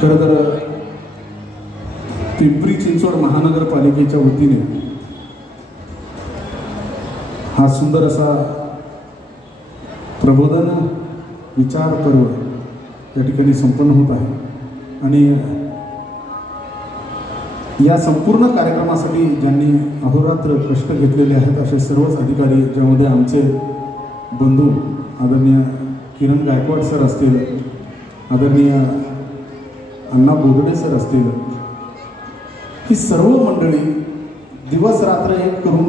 खरं तर पिंपरी चिंचवड महानगरपालिकेच्या वतीने हा सुंदर असा प्रबोधन विचार पर्व या ठिकाणी संपन्न होत आहे आणि या संपूर्ण कार्यक्रमासाठी ज्यांनी अहोरात्र कष्ट घेतलेले आहेत असे सर्वच अधिकारी, ज्यामध्ये आमचे बंधू आदरणीय किरण गायकवाड सर असतील, आदरणीय अण्णा बोदडे सर असतील, ही सर्व मंडळी दिवस रात्र एक करून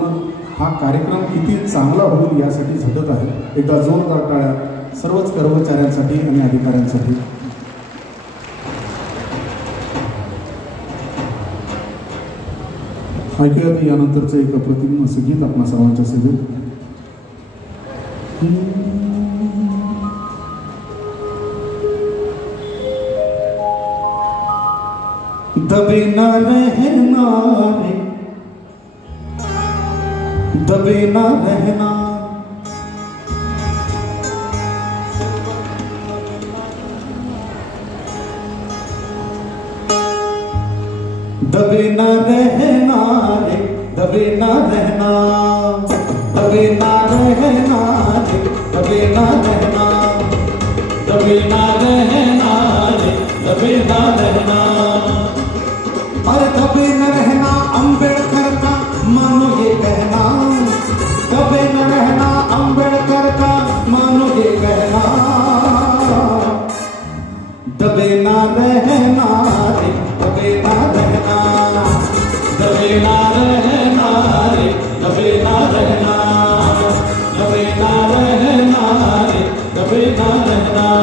हा कार्यक्रम किती चांगला होईल यासाठी झटत आहे. एकदा जोरदार टाळ्या सर्वच कर्मचाऱ्यांसाठी आणि अधिकाऱ्यांसाठी. ऐकूयात यानंतरचं एक अप्रतिम असं गीत आपणा सर्वांच्या सेवेत. दबे ना रहना रे, दबे ना रहना, दबे ना रहना रे, दबे ना रहना, दबे ना रहना रे, दबे ना रहना, दबे ना रहना रे, दबे ना रहना. अरे दबे न रहना अम्बेडकर का मानो ये कहना, दबे न रहना अम्बेडकर का मानो ये कहना. दबे ना रहना रे, दबे ना रहना, दबे ना रहना रे, दबे ना रहना, दबे ना रहना रे, दबे ना रहना.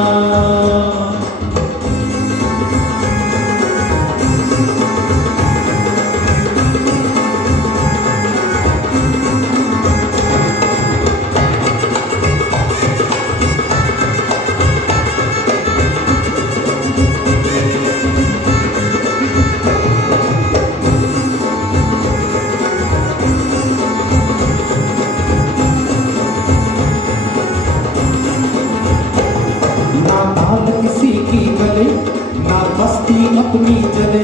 अपनी जले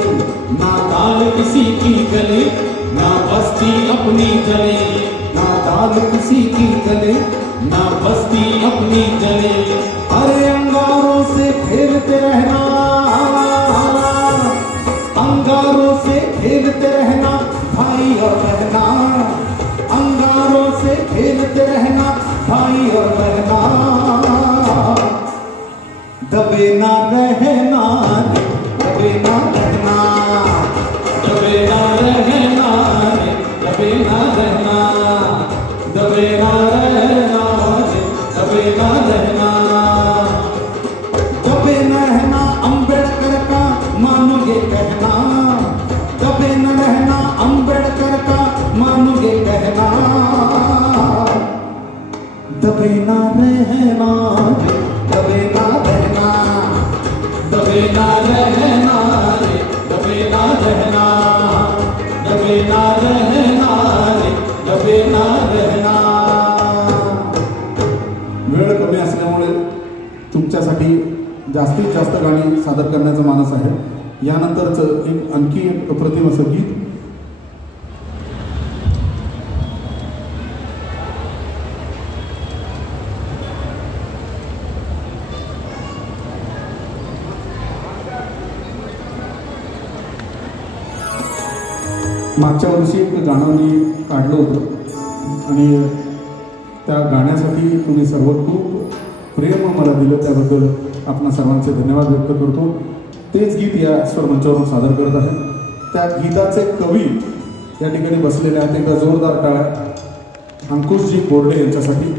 ना दाल किसी की गले, ना बस्ती अपनी जले, ना दाल किसी की गले, ना बस्ती अपनी जले. अरे अंगारों से खेलते रहना, अंगारों से खेलते रहना भाई और बहना, अंगारों से खेलते रहना भाई और बहना. दबे ना रहना, दबे ना रहना, दबे ना रहना, दबे ना रहना, ना रहना रे, दबे ना रहना, दबे ना रहना रे, दबे ना रहना. वेळ कमी असल्यामुळे तुमच्यासाठी जास्तीत जास्त गाणी सादर करण्याचा मानस आहे. यानंतरच आणखी एक अप्रतिम असं गीत मागच्या वर्षी एक गाणं मी काढलं होतं आणि त्या गाण्यासाठी तुम्ही सर्व खूप प्रेम मला दिलं, त्याबद्दल आपणा सर्वांचे धन्यवाद व्यक्त करतो. तेच गीत या स्वरमंचावरून सादर करत आहे. त्या गीताचे कवी या ठिकाणी बसलेले आहेत. एकदा जोरदार टाळ्या अंकुशजी बोर्डे यांच्यासाठी.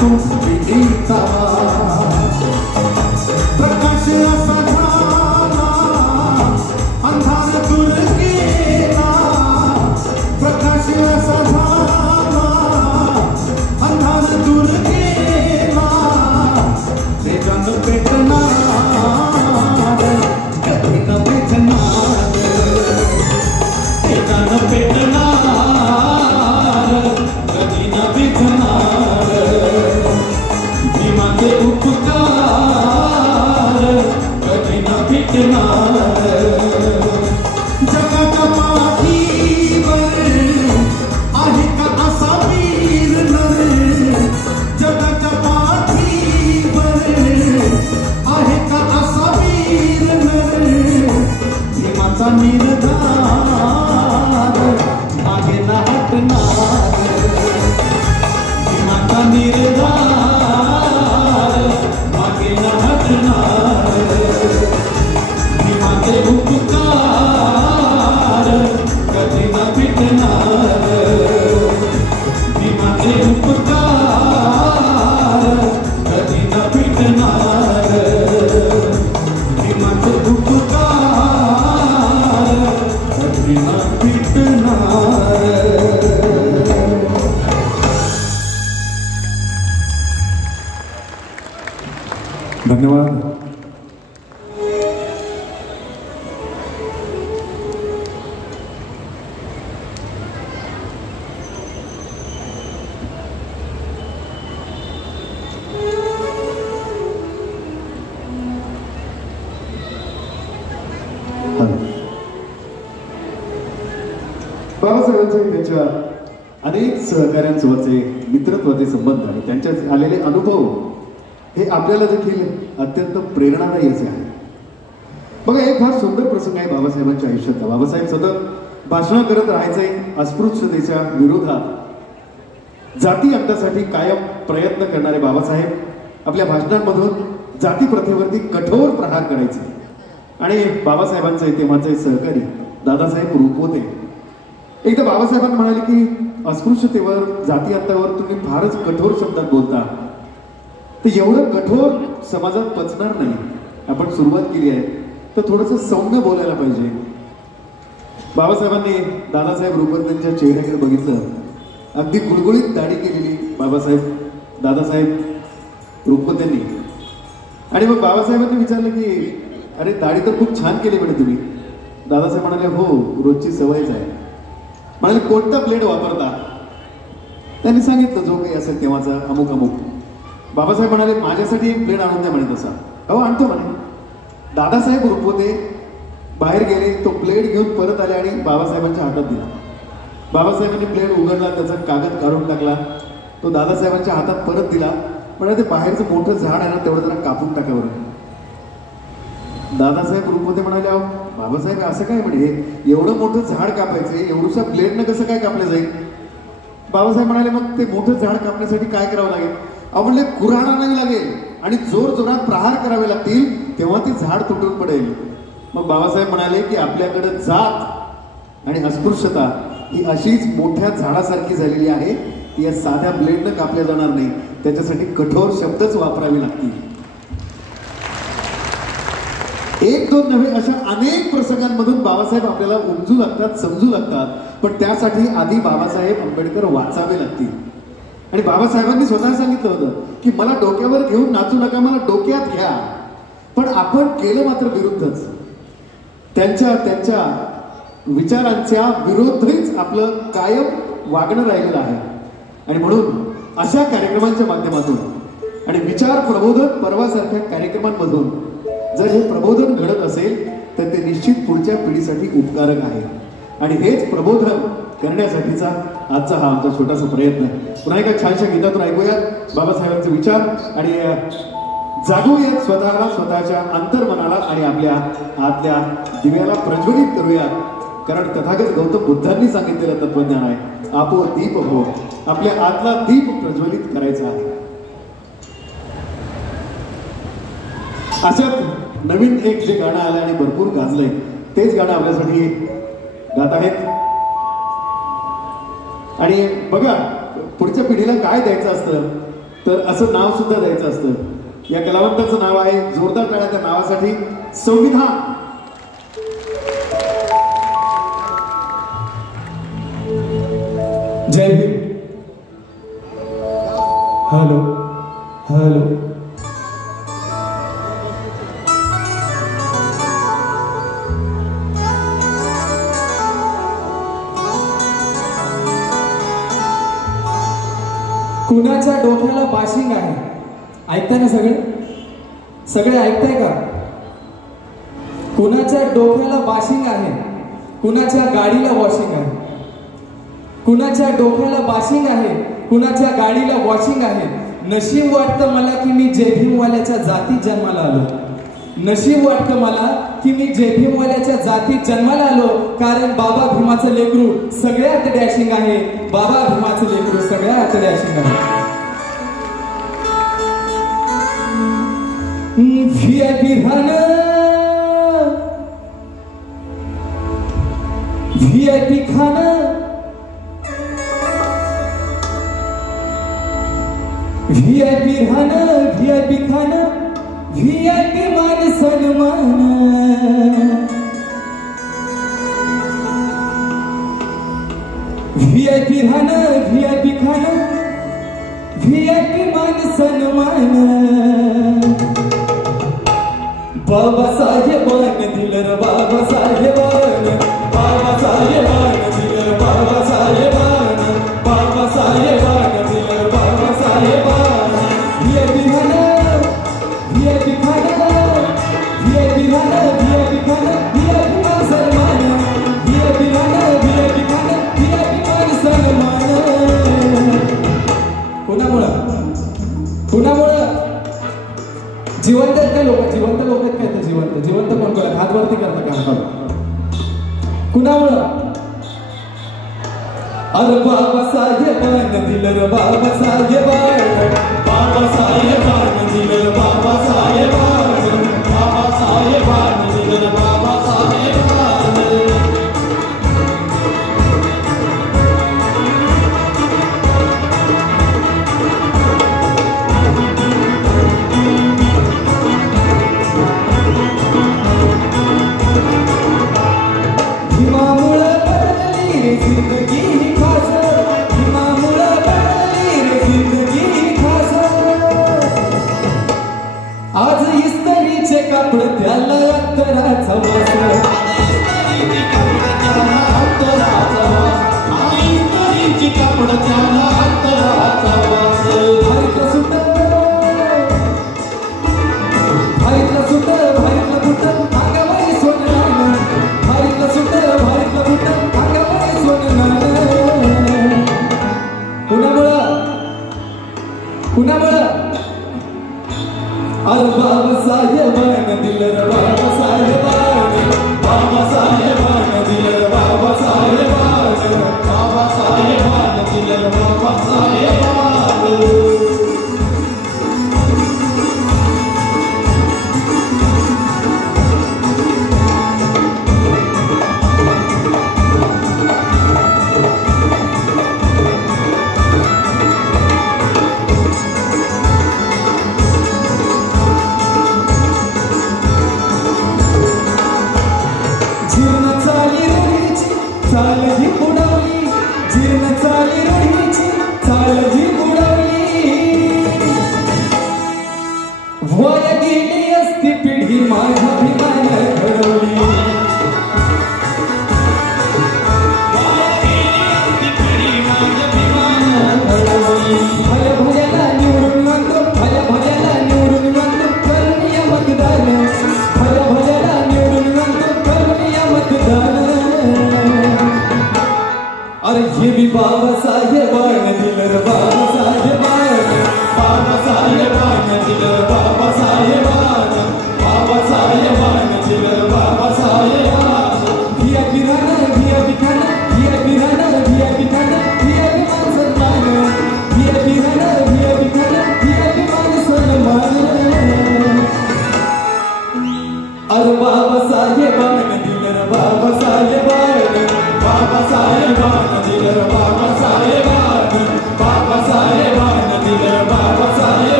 तो पिढीचा प्रकाश असा झाला अंधार दूर गेला प्रकाश असा झाला अंधार दूर गेला तेजान पेटणार कधी न पेटणार तेजान पेटणार कधी न पेटणार भीमाचे उपकार कधी न पेटणार जगाच्या पाठीवर आहे का असा वीर नर जगाच्या पाठीवर आहे का असा वीर नर भीमाचा निर्धार मागे ना हटणार भीमाचा निर्धार मागे ना हटणार भीमाचे उपकार कधी ना भेटणार भीमाचे उपकार कधी ना भेटणार भीमाचे उपकार कधी ना भेटणार. धन्यवाद. बाबासाहेबांचे त्यांच्या अनेक सहकाऱ्यांसोबतचे मित्रत्वाचे संबंध आणि त्यांच्यात आलेले अनुभव हे आपल्याला देखील अत्यंत प्रेरणादायी असे आहे. बघा, एक फार सुंदर प्रसंग आहे बाबासाहेबांच्या आयुष्यातला. बाबासाहेब सतत भाषणं करत राहायचे अस्पृश्यतेच्या विरोधात, जाती अंतासाठी कायम प्रयत्न करणारे बाबासाहेब आपल्या भाषणांमधून जाती प्रथेवरती कठोर प्रहार करायचे. आणि बाबासाहेबांचे तेव्हाचे सहकारी दादासाहेब रुपवते एकदा बाबासाहेबांना म्हणाले की अस्पृश्यतेवर जाती अंतावर तुम्ही फारच कठोर शब्दात बोलता, तर एवढं कठोर समाजात पचणार नाही. आपण सुरुवात केली आहे तर थोडंसं सौम्य बोलायला पाहिजे. बाबासाहेबांनी दादासाहेब रुपवतेंच्या चेहऱ्याकडे बघितलं. अगदी गुळगुळीत दाढी केलेली दादासाहेब रुपवतेंनी. आणि मग बाबासाहेबांनी विचारलं की अरे, दाढी तर खूप छान केली म्हणे तुम्ही. दादासाहेब म्हणाले हो, रोजची सवयच आहे. म्हणाले कोणता ब्लेड वापरता? त्यांनी सांगितलं जो काही असेल तेव्हाचा अमुक अमुक. बाबासाहेब म्हणाले माझ्यासाठी एक ब्लेड आणून द्या म्हणे. तसा हो आणतो म्हणे. दादासाहेब रुपवते बाहेर गेले, तो ब्लेड घेऊन परत आले आणि बाबासाहेबांच्या हातात दिला. बाबासाहेबांनी ब्लेड उघडला, त्याचा कागद काढून टाकला, तो दादासाहेबांच्या हातात परत दिला. म्हणाले ते बाहेरचं मोठं झाड आहे ना, तेवढं जरा कापून टाकावं. दादासाहेब रुपवते म्हणाले अहो बाबासाहेब असं काय म्हणे, एवढं मोठं झाड कापायचे, एवढ्या ब्लेडनं कसं काय कापलं जाईल? बाबासाहेब म्हणाले मग ते मोठं झाड कापण्यासाठी काय करावं लागेल? अहो म्हणले कुऱ्हाड आणावी लागेल आणि जोर जोरात प्रहार करावे लागतील, तेव्हा ती झाड तुटून पडेल. मग बाबासाहेब म्हणाले की आपल्याकडे जात आणि अस्पृश्यता ही अशीच मोठ्या झाडासारखी झालेली आहे, ती या साध्या ब्लेडनं कापल्या जाणार नाही, त्याच्यासाठी कठोर शब्दच वापरावे लागतील. एक दोन नव्हे, अशा अनेक प्रसंगांमधून बाबासाहेब आपल्याला उमजू लागतात, समजू लागतात. पण त्यासाठी आधी बाबासाहेब आंबेडकर वाचावे लागतील. आणि बाबासाहेबांनी स्वतः सांगितलं होतं की मला डोक्यावर घेऊन नाचू नका, मला डोक्यात घ्या. पण आपण केलं मात्र विरुद्धच. त्यांच्या विचारांच्या विरोधीच आपलं कायम वागणं राहिलेलं आहे. आणि म्हणून अशा कार्यक्रमांच्या माध्यमातून आणि विचार प्रबोधन पर्वासारख्या कार्यक्रमांमधून जर हे प्रबोधन घडत असेल तर ते निश्चित पुढच्या पिढीसाठी उपकारक आहे. आणि हेच प्रबोधन करण्यासाठीचा आजचा हा आमचा छोटासा प्रयत्न. पुन्हा एका छानशा गीतातून ऐकूयात बाबासाहेबांचे विचार आणि जागूयात स्वतःला, स्वतःच्या अंतर्मनाला आणि आपल्या आतल्या दिव्याला प्रज्वलित करूयात. कारण तथागत गौतम बुद्धांनी सांगितलेलं तत्वज्ञान आहे, आपो दीप हो. आपल्या आतला दीप प्रज्वलित करायचा आहे. अशात नवीन एक जे गाणं आलं आणि भरपूर गाजलंय, तेच गाणं आपल्यासाठी गात आहेत. आणि बघा पुढच्या पिढीला काय द्यायचं असतं तर असं नाव सुद्धा द्यायचं असतं। या कलावंताचं नाव आहे, जोरदार टाळ्या त्या नावासाठी, संविधान। जय भीम। हॅलो हॅलो, कुणाच्या डोक्याला बाशिंग आहे? ऐकताय ना सगळे? सगळे ऐकताय का? कुणाच्या डोक्याला बाशिंग आहे, कुणाच्या गाडीला वॉशिंग आहे। कुणाच्या डोक्याला बाशिंग आहे, कुणाच्या गाडीला वॉशिंग आहे। नशीब वाटतं मला की मी जय भीमवाल्याच्या जातीत जन्माला आलो। नशीब वाटतं मला की मी जय भीमवाल्याच्या जातीत जन्माला आलो, कारण बाबा भीमाचं लेकरू सगळ्यात डॅशिंग आहे। बाबा भीमाचं लेकरू सगळ्यात डॅशिंग आहे। VIP खाना, VIP खाना, VIP खाना, VIP खाना, VIP मान सन्मान। VIP खाना, VIP खाना, VIP मान सन्मान। बाबासाहेबांनी दिलं रे बाबासाहेबांनी, बाबासाहेबांनी दिलं रे बाबासाहेबांनी, बाबासाहेबांनी दिलं रे बाबासाहेबांनी। VIP खाना, VIP खाना, VIP खाना, VIP खाना, VIP मान सन्मान। VIP खाना, VIP खाना, VIP मान सन्मान। कुणामुळं? जिवंत आहेत का लोक? जिवंत लोक आहेत काय? तर जिवंत कोण कोण? हात वरती करता का? कुणामुळं? अरे बाबासाहेबांनी दिलं रे बाबासाहेबांनी, बाबासाहेबांनी दिलं रे बाबासाहेबांनी, बाबासाहेबांनी दिलं रे बाबासाहेबांनी। भीमामुळं बदलली रे जिंदगी ही खास, भीमामुळं बदलली रे जिंदगी खास। आज इस्त्रीचे कापड त्याला अत्तराचा वास, इस्त्रीची कापड त्याला अत्तराचा वास। भारीतलं सुट, भारीतलं सुट, भारीतलं बुट, अंगावर सोनं, भारीतलं सुट, भारीतलं बुट, अंगावर सोनं। कुणामुळं? अरे बाबासाहेबांनी दिलं रे बाबासाहेबांनी, बाबासाहेबांनी दिलं रे बाबासाहेबांनी, बाबासाहेबांनी दिलं रे बाबासाहेबांनी। जीवनात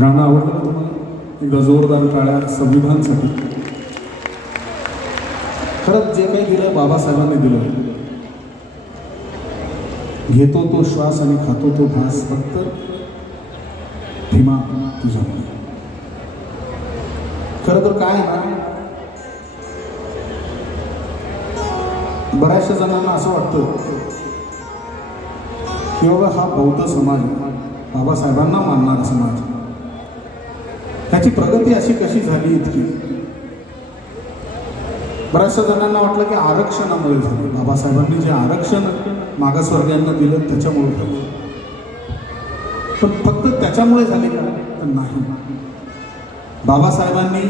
गाणं आवडलं का तुम्हाला? एकदा जोरदार टाळ्या संविधानसाठी. खरंच जे काही दिलं बाबासाहेबांनी दिलं. घेतो तो श्वास आणि खातो तो घास फक्त भीमा तुझ्यामुळे. खरं तर काय ना, बऱ्याचशा जणांना असं वाटतं की बाबा हा बौद्ध समाज आहे, बाबासाहेबांना मानणारा समाज, ह्याची प्रगती अशी कशी झाली इतकी. बऱ्याचशा जणांना वाटलं की आरक्षणामुळे झाली, बाबासाहेबांनी जे आरक्षण मागासवर्गीयांना दिलं त्याच्यामुळे झालं. पण फक्त त्याच्यामुळे झाले का? तर नाही. बाबासाहेबांनी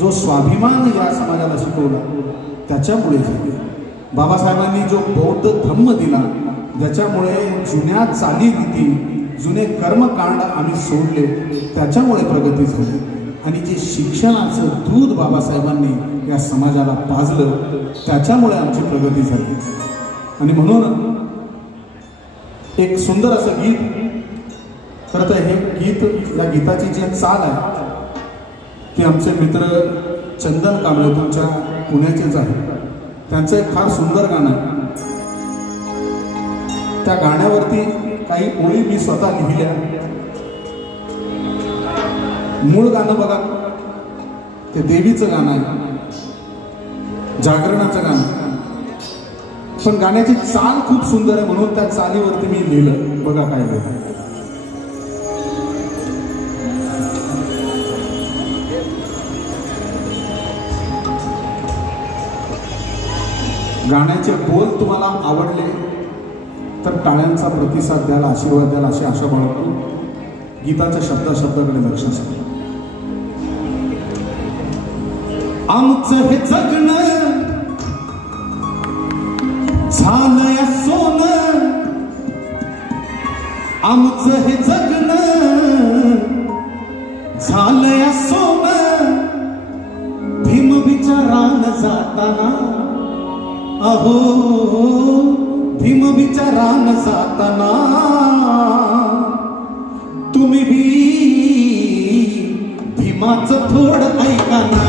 जो स्वाभिमान या समाजाला शिकवला त्याच्यामुळे झाले. बाबासाहेबांनी जो बौद्ध धम्म दिला ज्याच्यामुळे जुन्या चालीरीती, जुने कर्मकांड आम्ही सोडले त्याच्यामुळे प्रगती झाली. आणि जे शिक्षणाचं दूध बाबासाहेबांनी या समाजाला पाजलं त्याच्यामुळे आमची प्रगती झाली. आणि म्हणून एक सुंदर असं गीत, खरं तर हे गीत, या गीताची जी चाल आहे ती आमचे मित्र चंदन कांबळे तुमच्या पुण्याचेच आहे, त्यांचं एक फार सुंदर गाणं आहे. त्या गाण्यावरती काही ओळी मी स्वतः लिहिल्या. मूळ गाणं बघा, ते देवीचं गाणं आहे, जागरणाचं गाणं, पण गाण्याची चाल खूप सुंदर आहे म्हणून त्या चालीवरती मी लिहिलं. बघा काय लिहिलं. गाण्याचे बोल तुम्हाला आवडले तर टाळ्यांचा प्रतिसाद द्याल, आशीर्वाद द्याल अशी आशा बाळगतो. गीताच्या शब्दाकडे लक्ष असेल. आमचं हे जगणं झालंय सोनं, आमचं हे जगणं झालंय सोनं. भीम विचारान जाताना, अहो भीम विचारान जाताना, तुम्ही भी भीमाचं थोडं ऐका ना.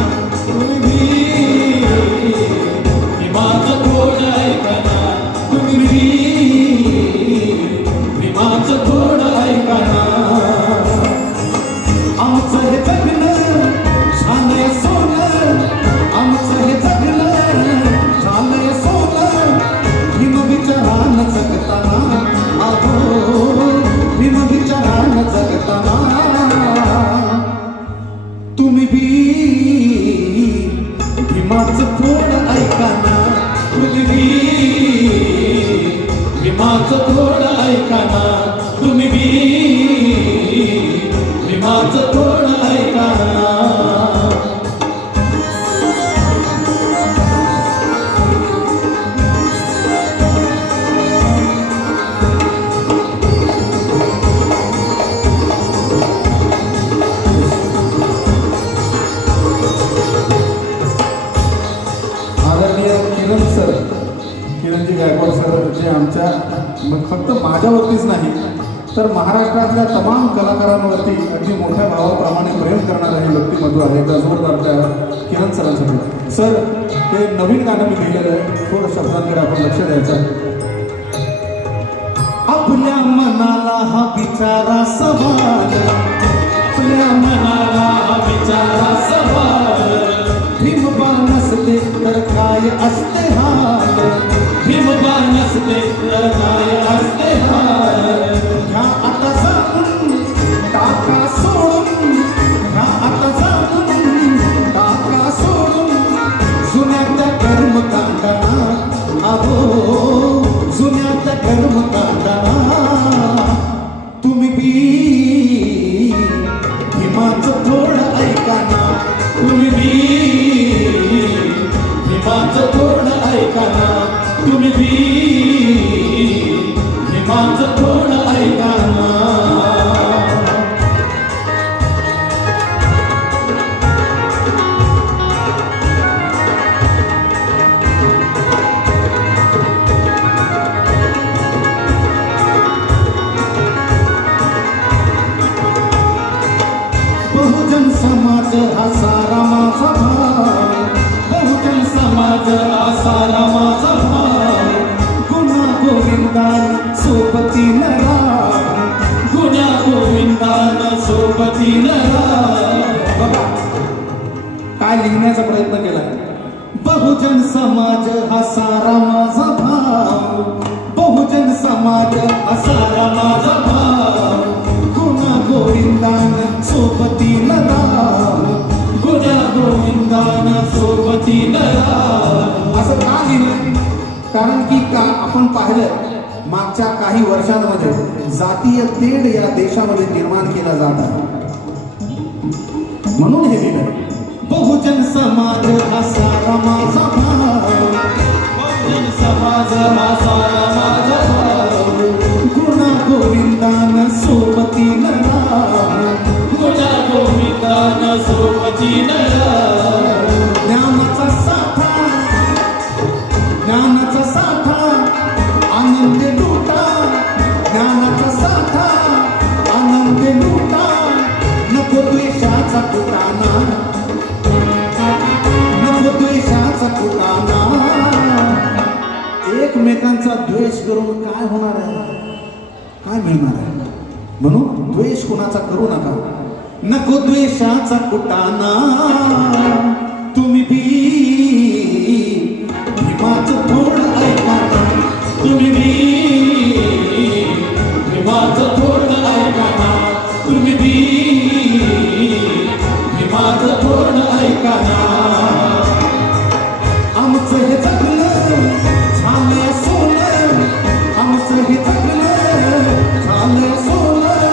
तुम्ही भी भीमाचं थोडं ऐका ना. तुम्ही भी भीमाचं थोडं ऐका ना. आमचं हे जगणं झालंय सोनं, आमचं हे जगणं झालंय सोनं. भीम विचारान जगताना, अहो भीम विचारान जगताना, तुम्ही भी भीमाचं थोडं ऐका ना. तुम्ही भी भीमाचं थोडं ऐका ना. तुम्ही भी भीमाचं थोडं ऐका ना. किरणजी गायकवाड सर जे आमच्या फक्त माझ्यावरतीच नाही तर महाराष्ट्रातल्या तमाम कलाकारांवरती अगदी मोठ्या भावाप्रमाणे प्रेम करणारं हे व्यक्तिमत्व आहे. त्या जोरदार त्या किरण सरांसाठी. सर हे नवीन गाणं मी लिहिलेलं आहे, थोडं शब्दांकडे आपण लक्ष द्यायचं. आपल्या मनाला हा विचारा सवाल, आपल्या मनाला हा विचारा सवाल. भीमबाण नसते तर काय असते हाल, भीमबाण नसते तर काय असते हाल. ह्या आता जाऊन टाका सोडून, ह्या आता जाऊन टाका सोडून. जुन्या त्या कर्मकांडाना, अहो जुन्या त्या कर्मकांडाना. तुम्ही बी भीमाचं थोडं ऐका ना. तुम्ही बी भीमाचं थोडं ऐका ना. तुम्ही भी भीमाचं थोडं ऐका ना. सोबती बघा काय लिहिण्याचा प्रयत्न केला. बहुजन समाज हा सारा माझा भाव, बहुजन समाज हा सारा माझा भाव, गुणा गोविंदान सोबती राम, गुणा गोविंदान सोबती राम. असं का लिहिलं? कारण की का आपण पाहिलं मागच्या काही वर्षांमध्ये जातीय तेढ या देशामध्ये निर्माण केला जात आहे, म्हणून हे लिहिलं. बहुजन समाज हा सारा माझा भाव, बहुजन समाज हा सारा माझा भाव, गुणा गोविंदान सोबती राम, गुणा गोविंदान सोबती राम. ज्ञानाचा साठा, ज्ञानाचा साठा आनंद लुटा, ज्ञानाचा साठा आनंद लुटा, नको द्वेषाचा कुटाणा, नको द्वेषाचा कुटाणा. एकमेकांचा द्वेष करून काय होणार आहे, काय मिळणार आहे? म्हणून द्वेष कुणाचा करू नका. नको द्वेषाचा कुटाणा. तुम्ही भीमाचं थोडं ऐका, तुम्ही भीमाचं थोडं ऐका, तुम्ही भीमाचं थोडं ऐका. आमचं हे जगलं झालं सोनं, आमचं हे जगलं झालं सोनं,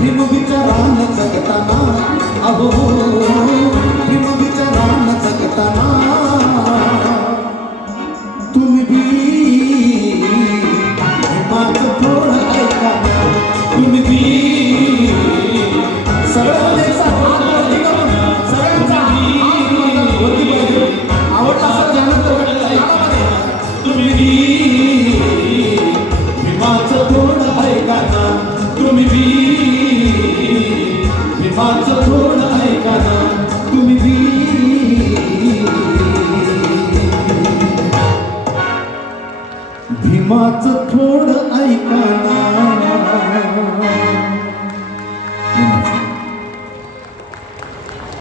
भीम विचारानं जगताना, अहो भीम विचारानं जगताना. तुम्ही भीमाचं थोडं ऐका, तुम्ही भीमाचं थोडं ऐका ना, तुम्ही भीमाचं थोडं ऐका ना, तुम्ही भीमाचं थोडं ऐका ना.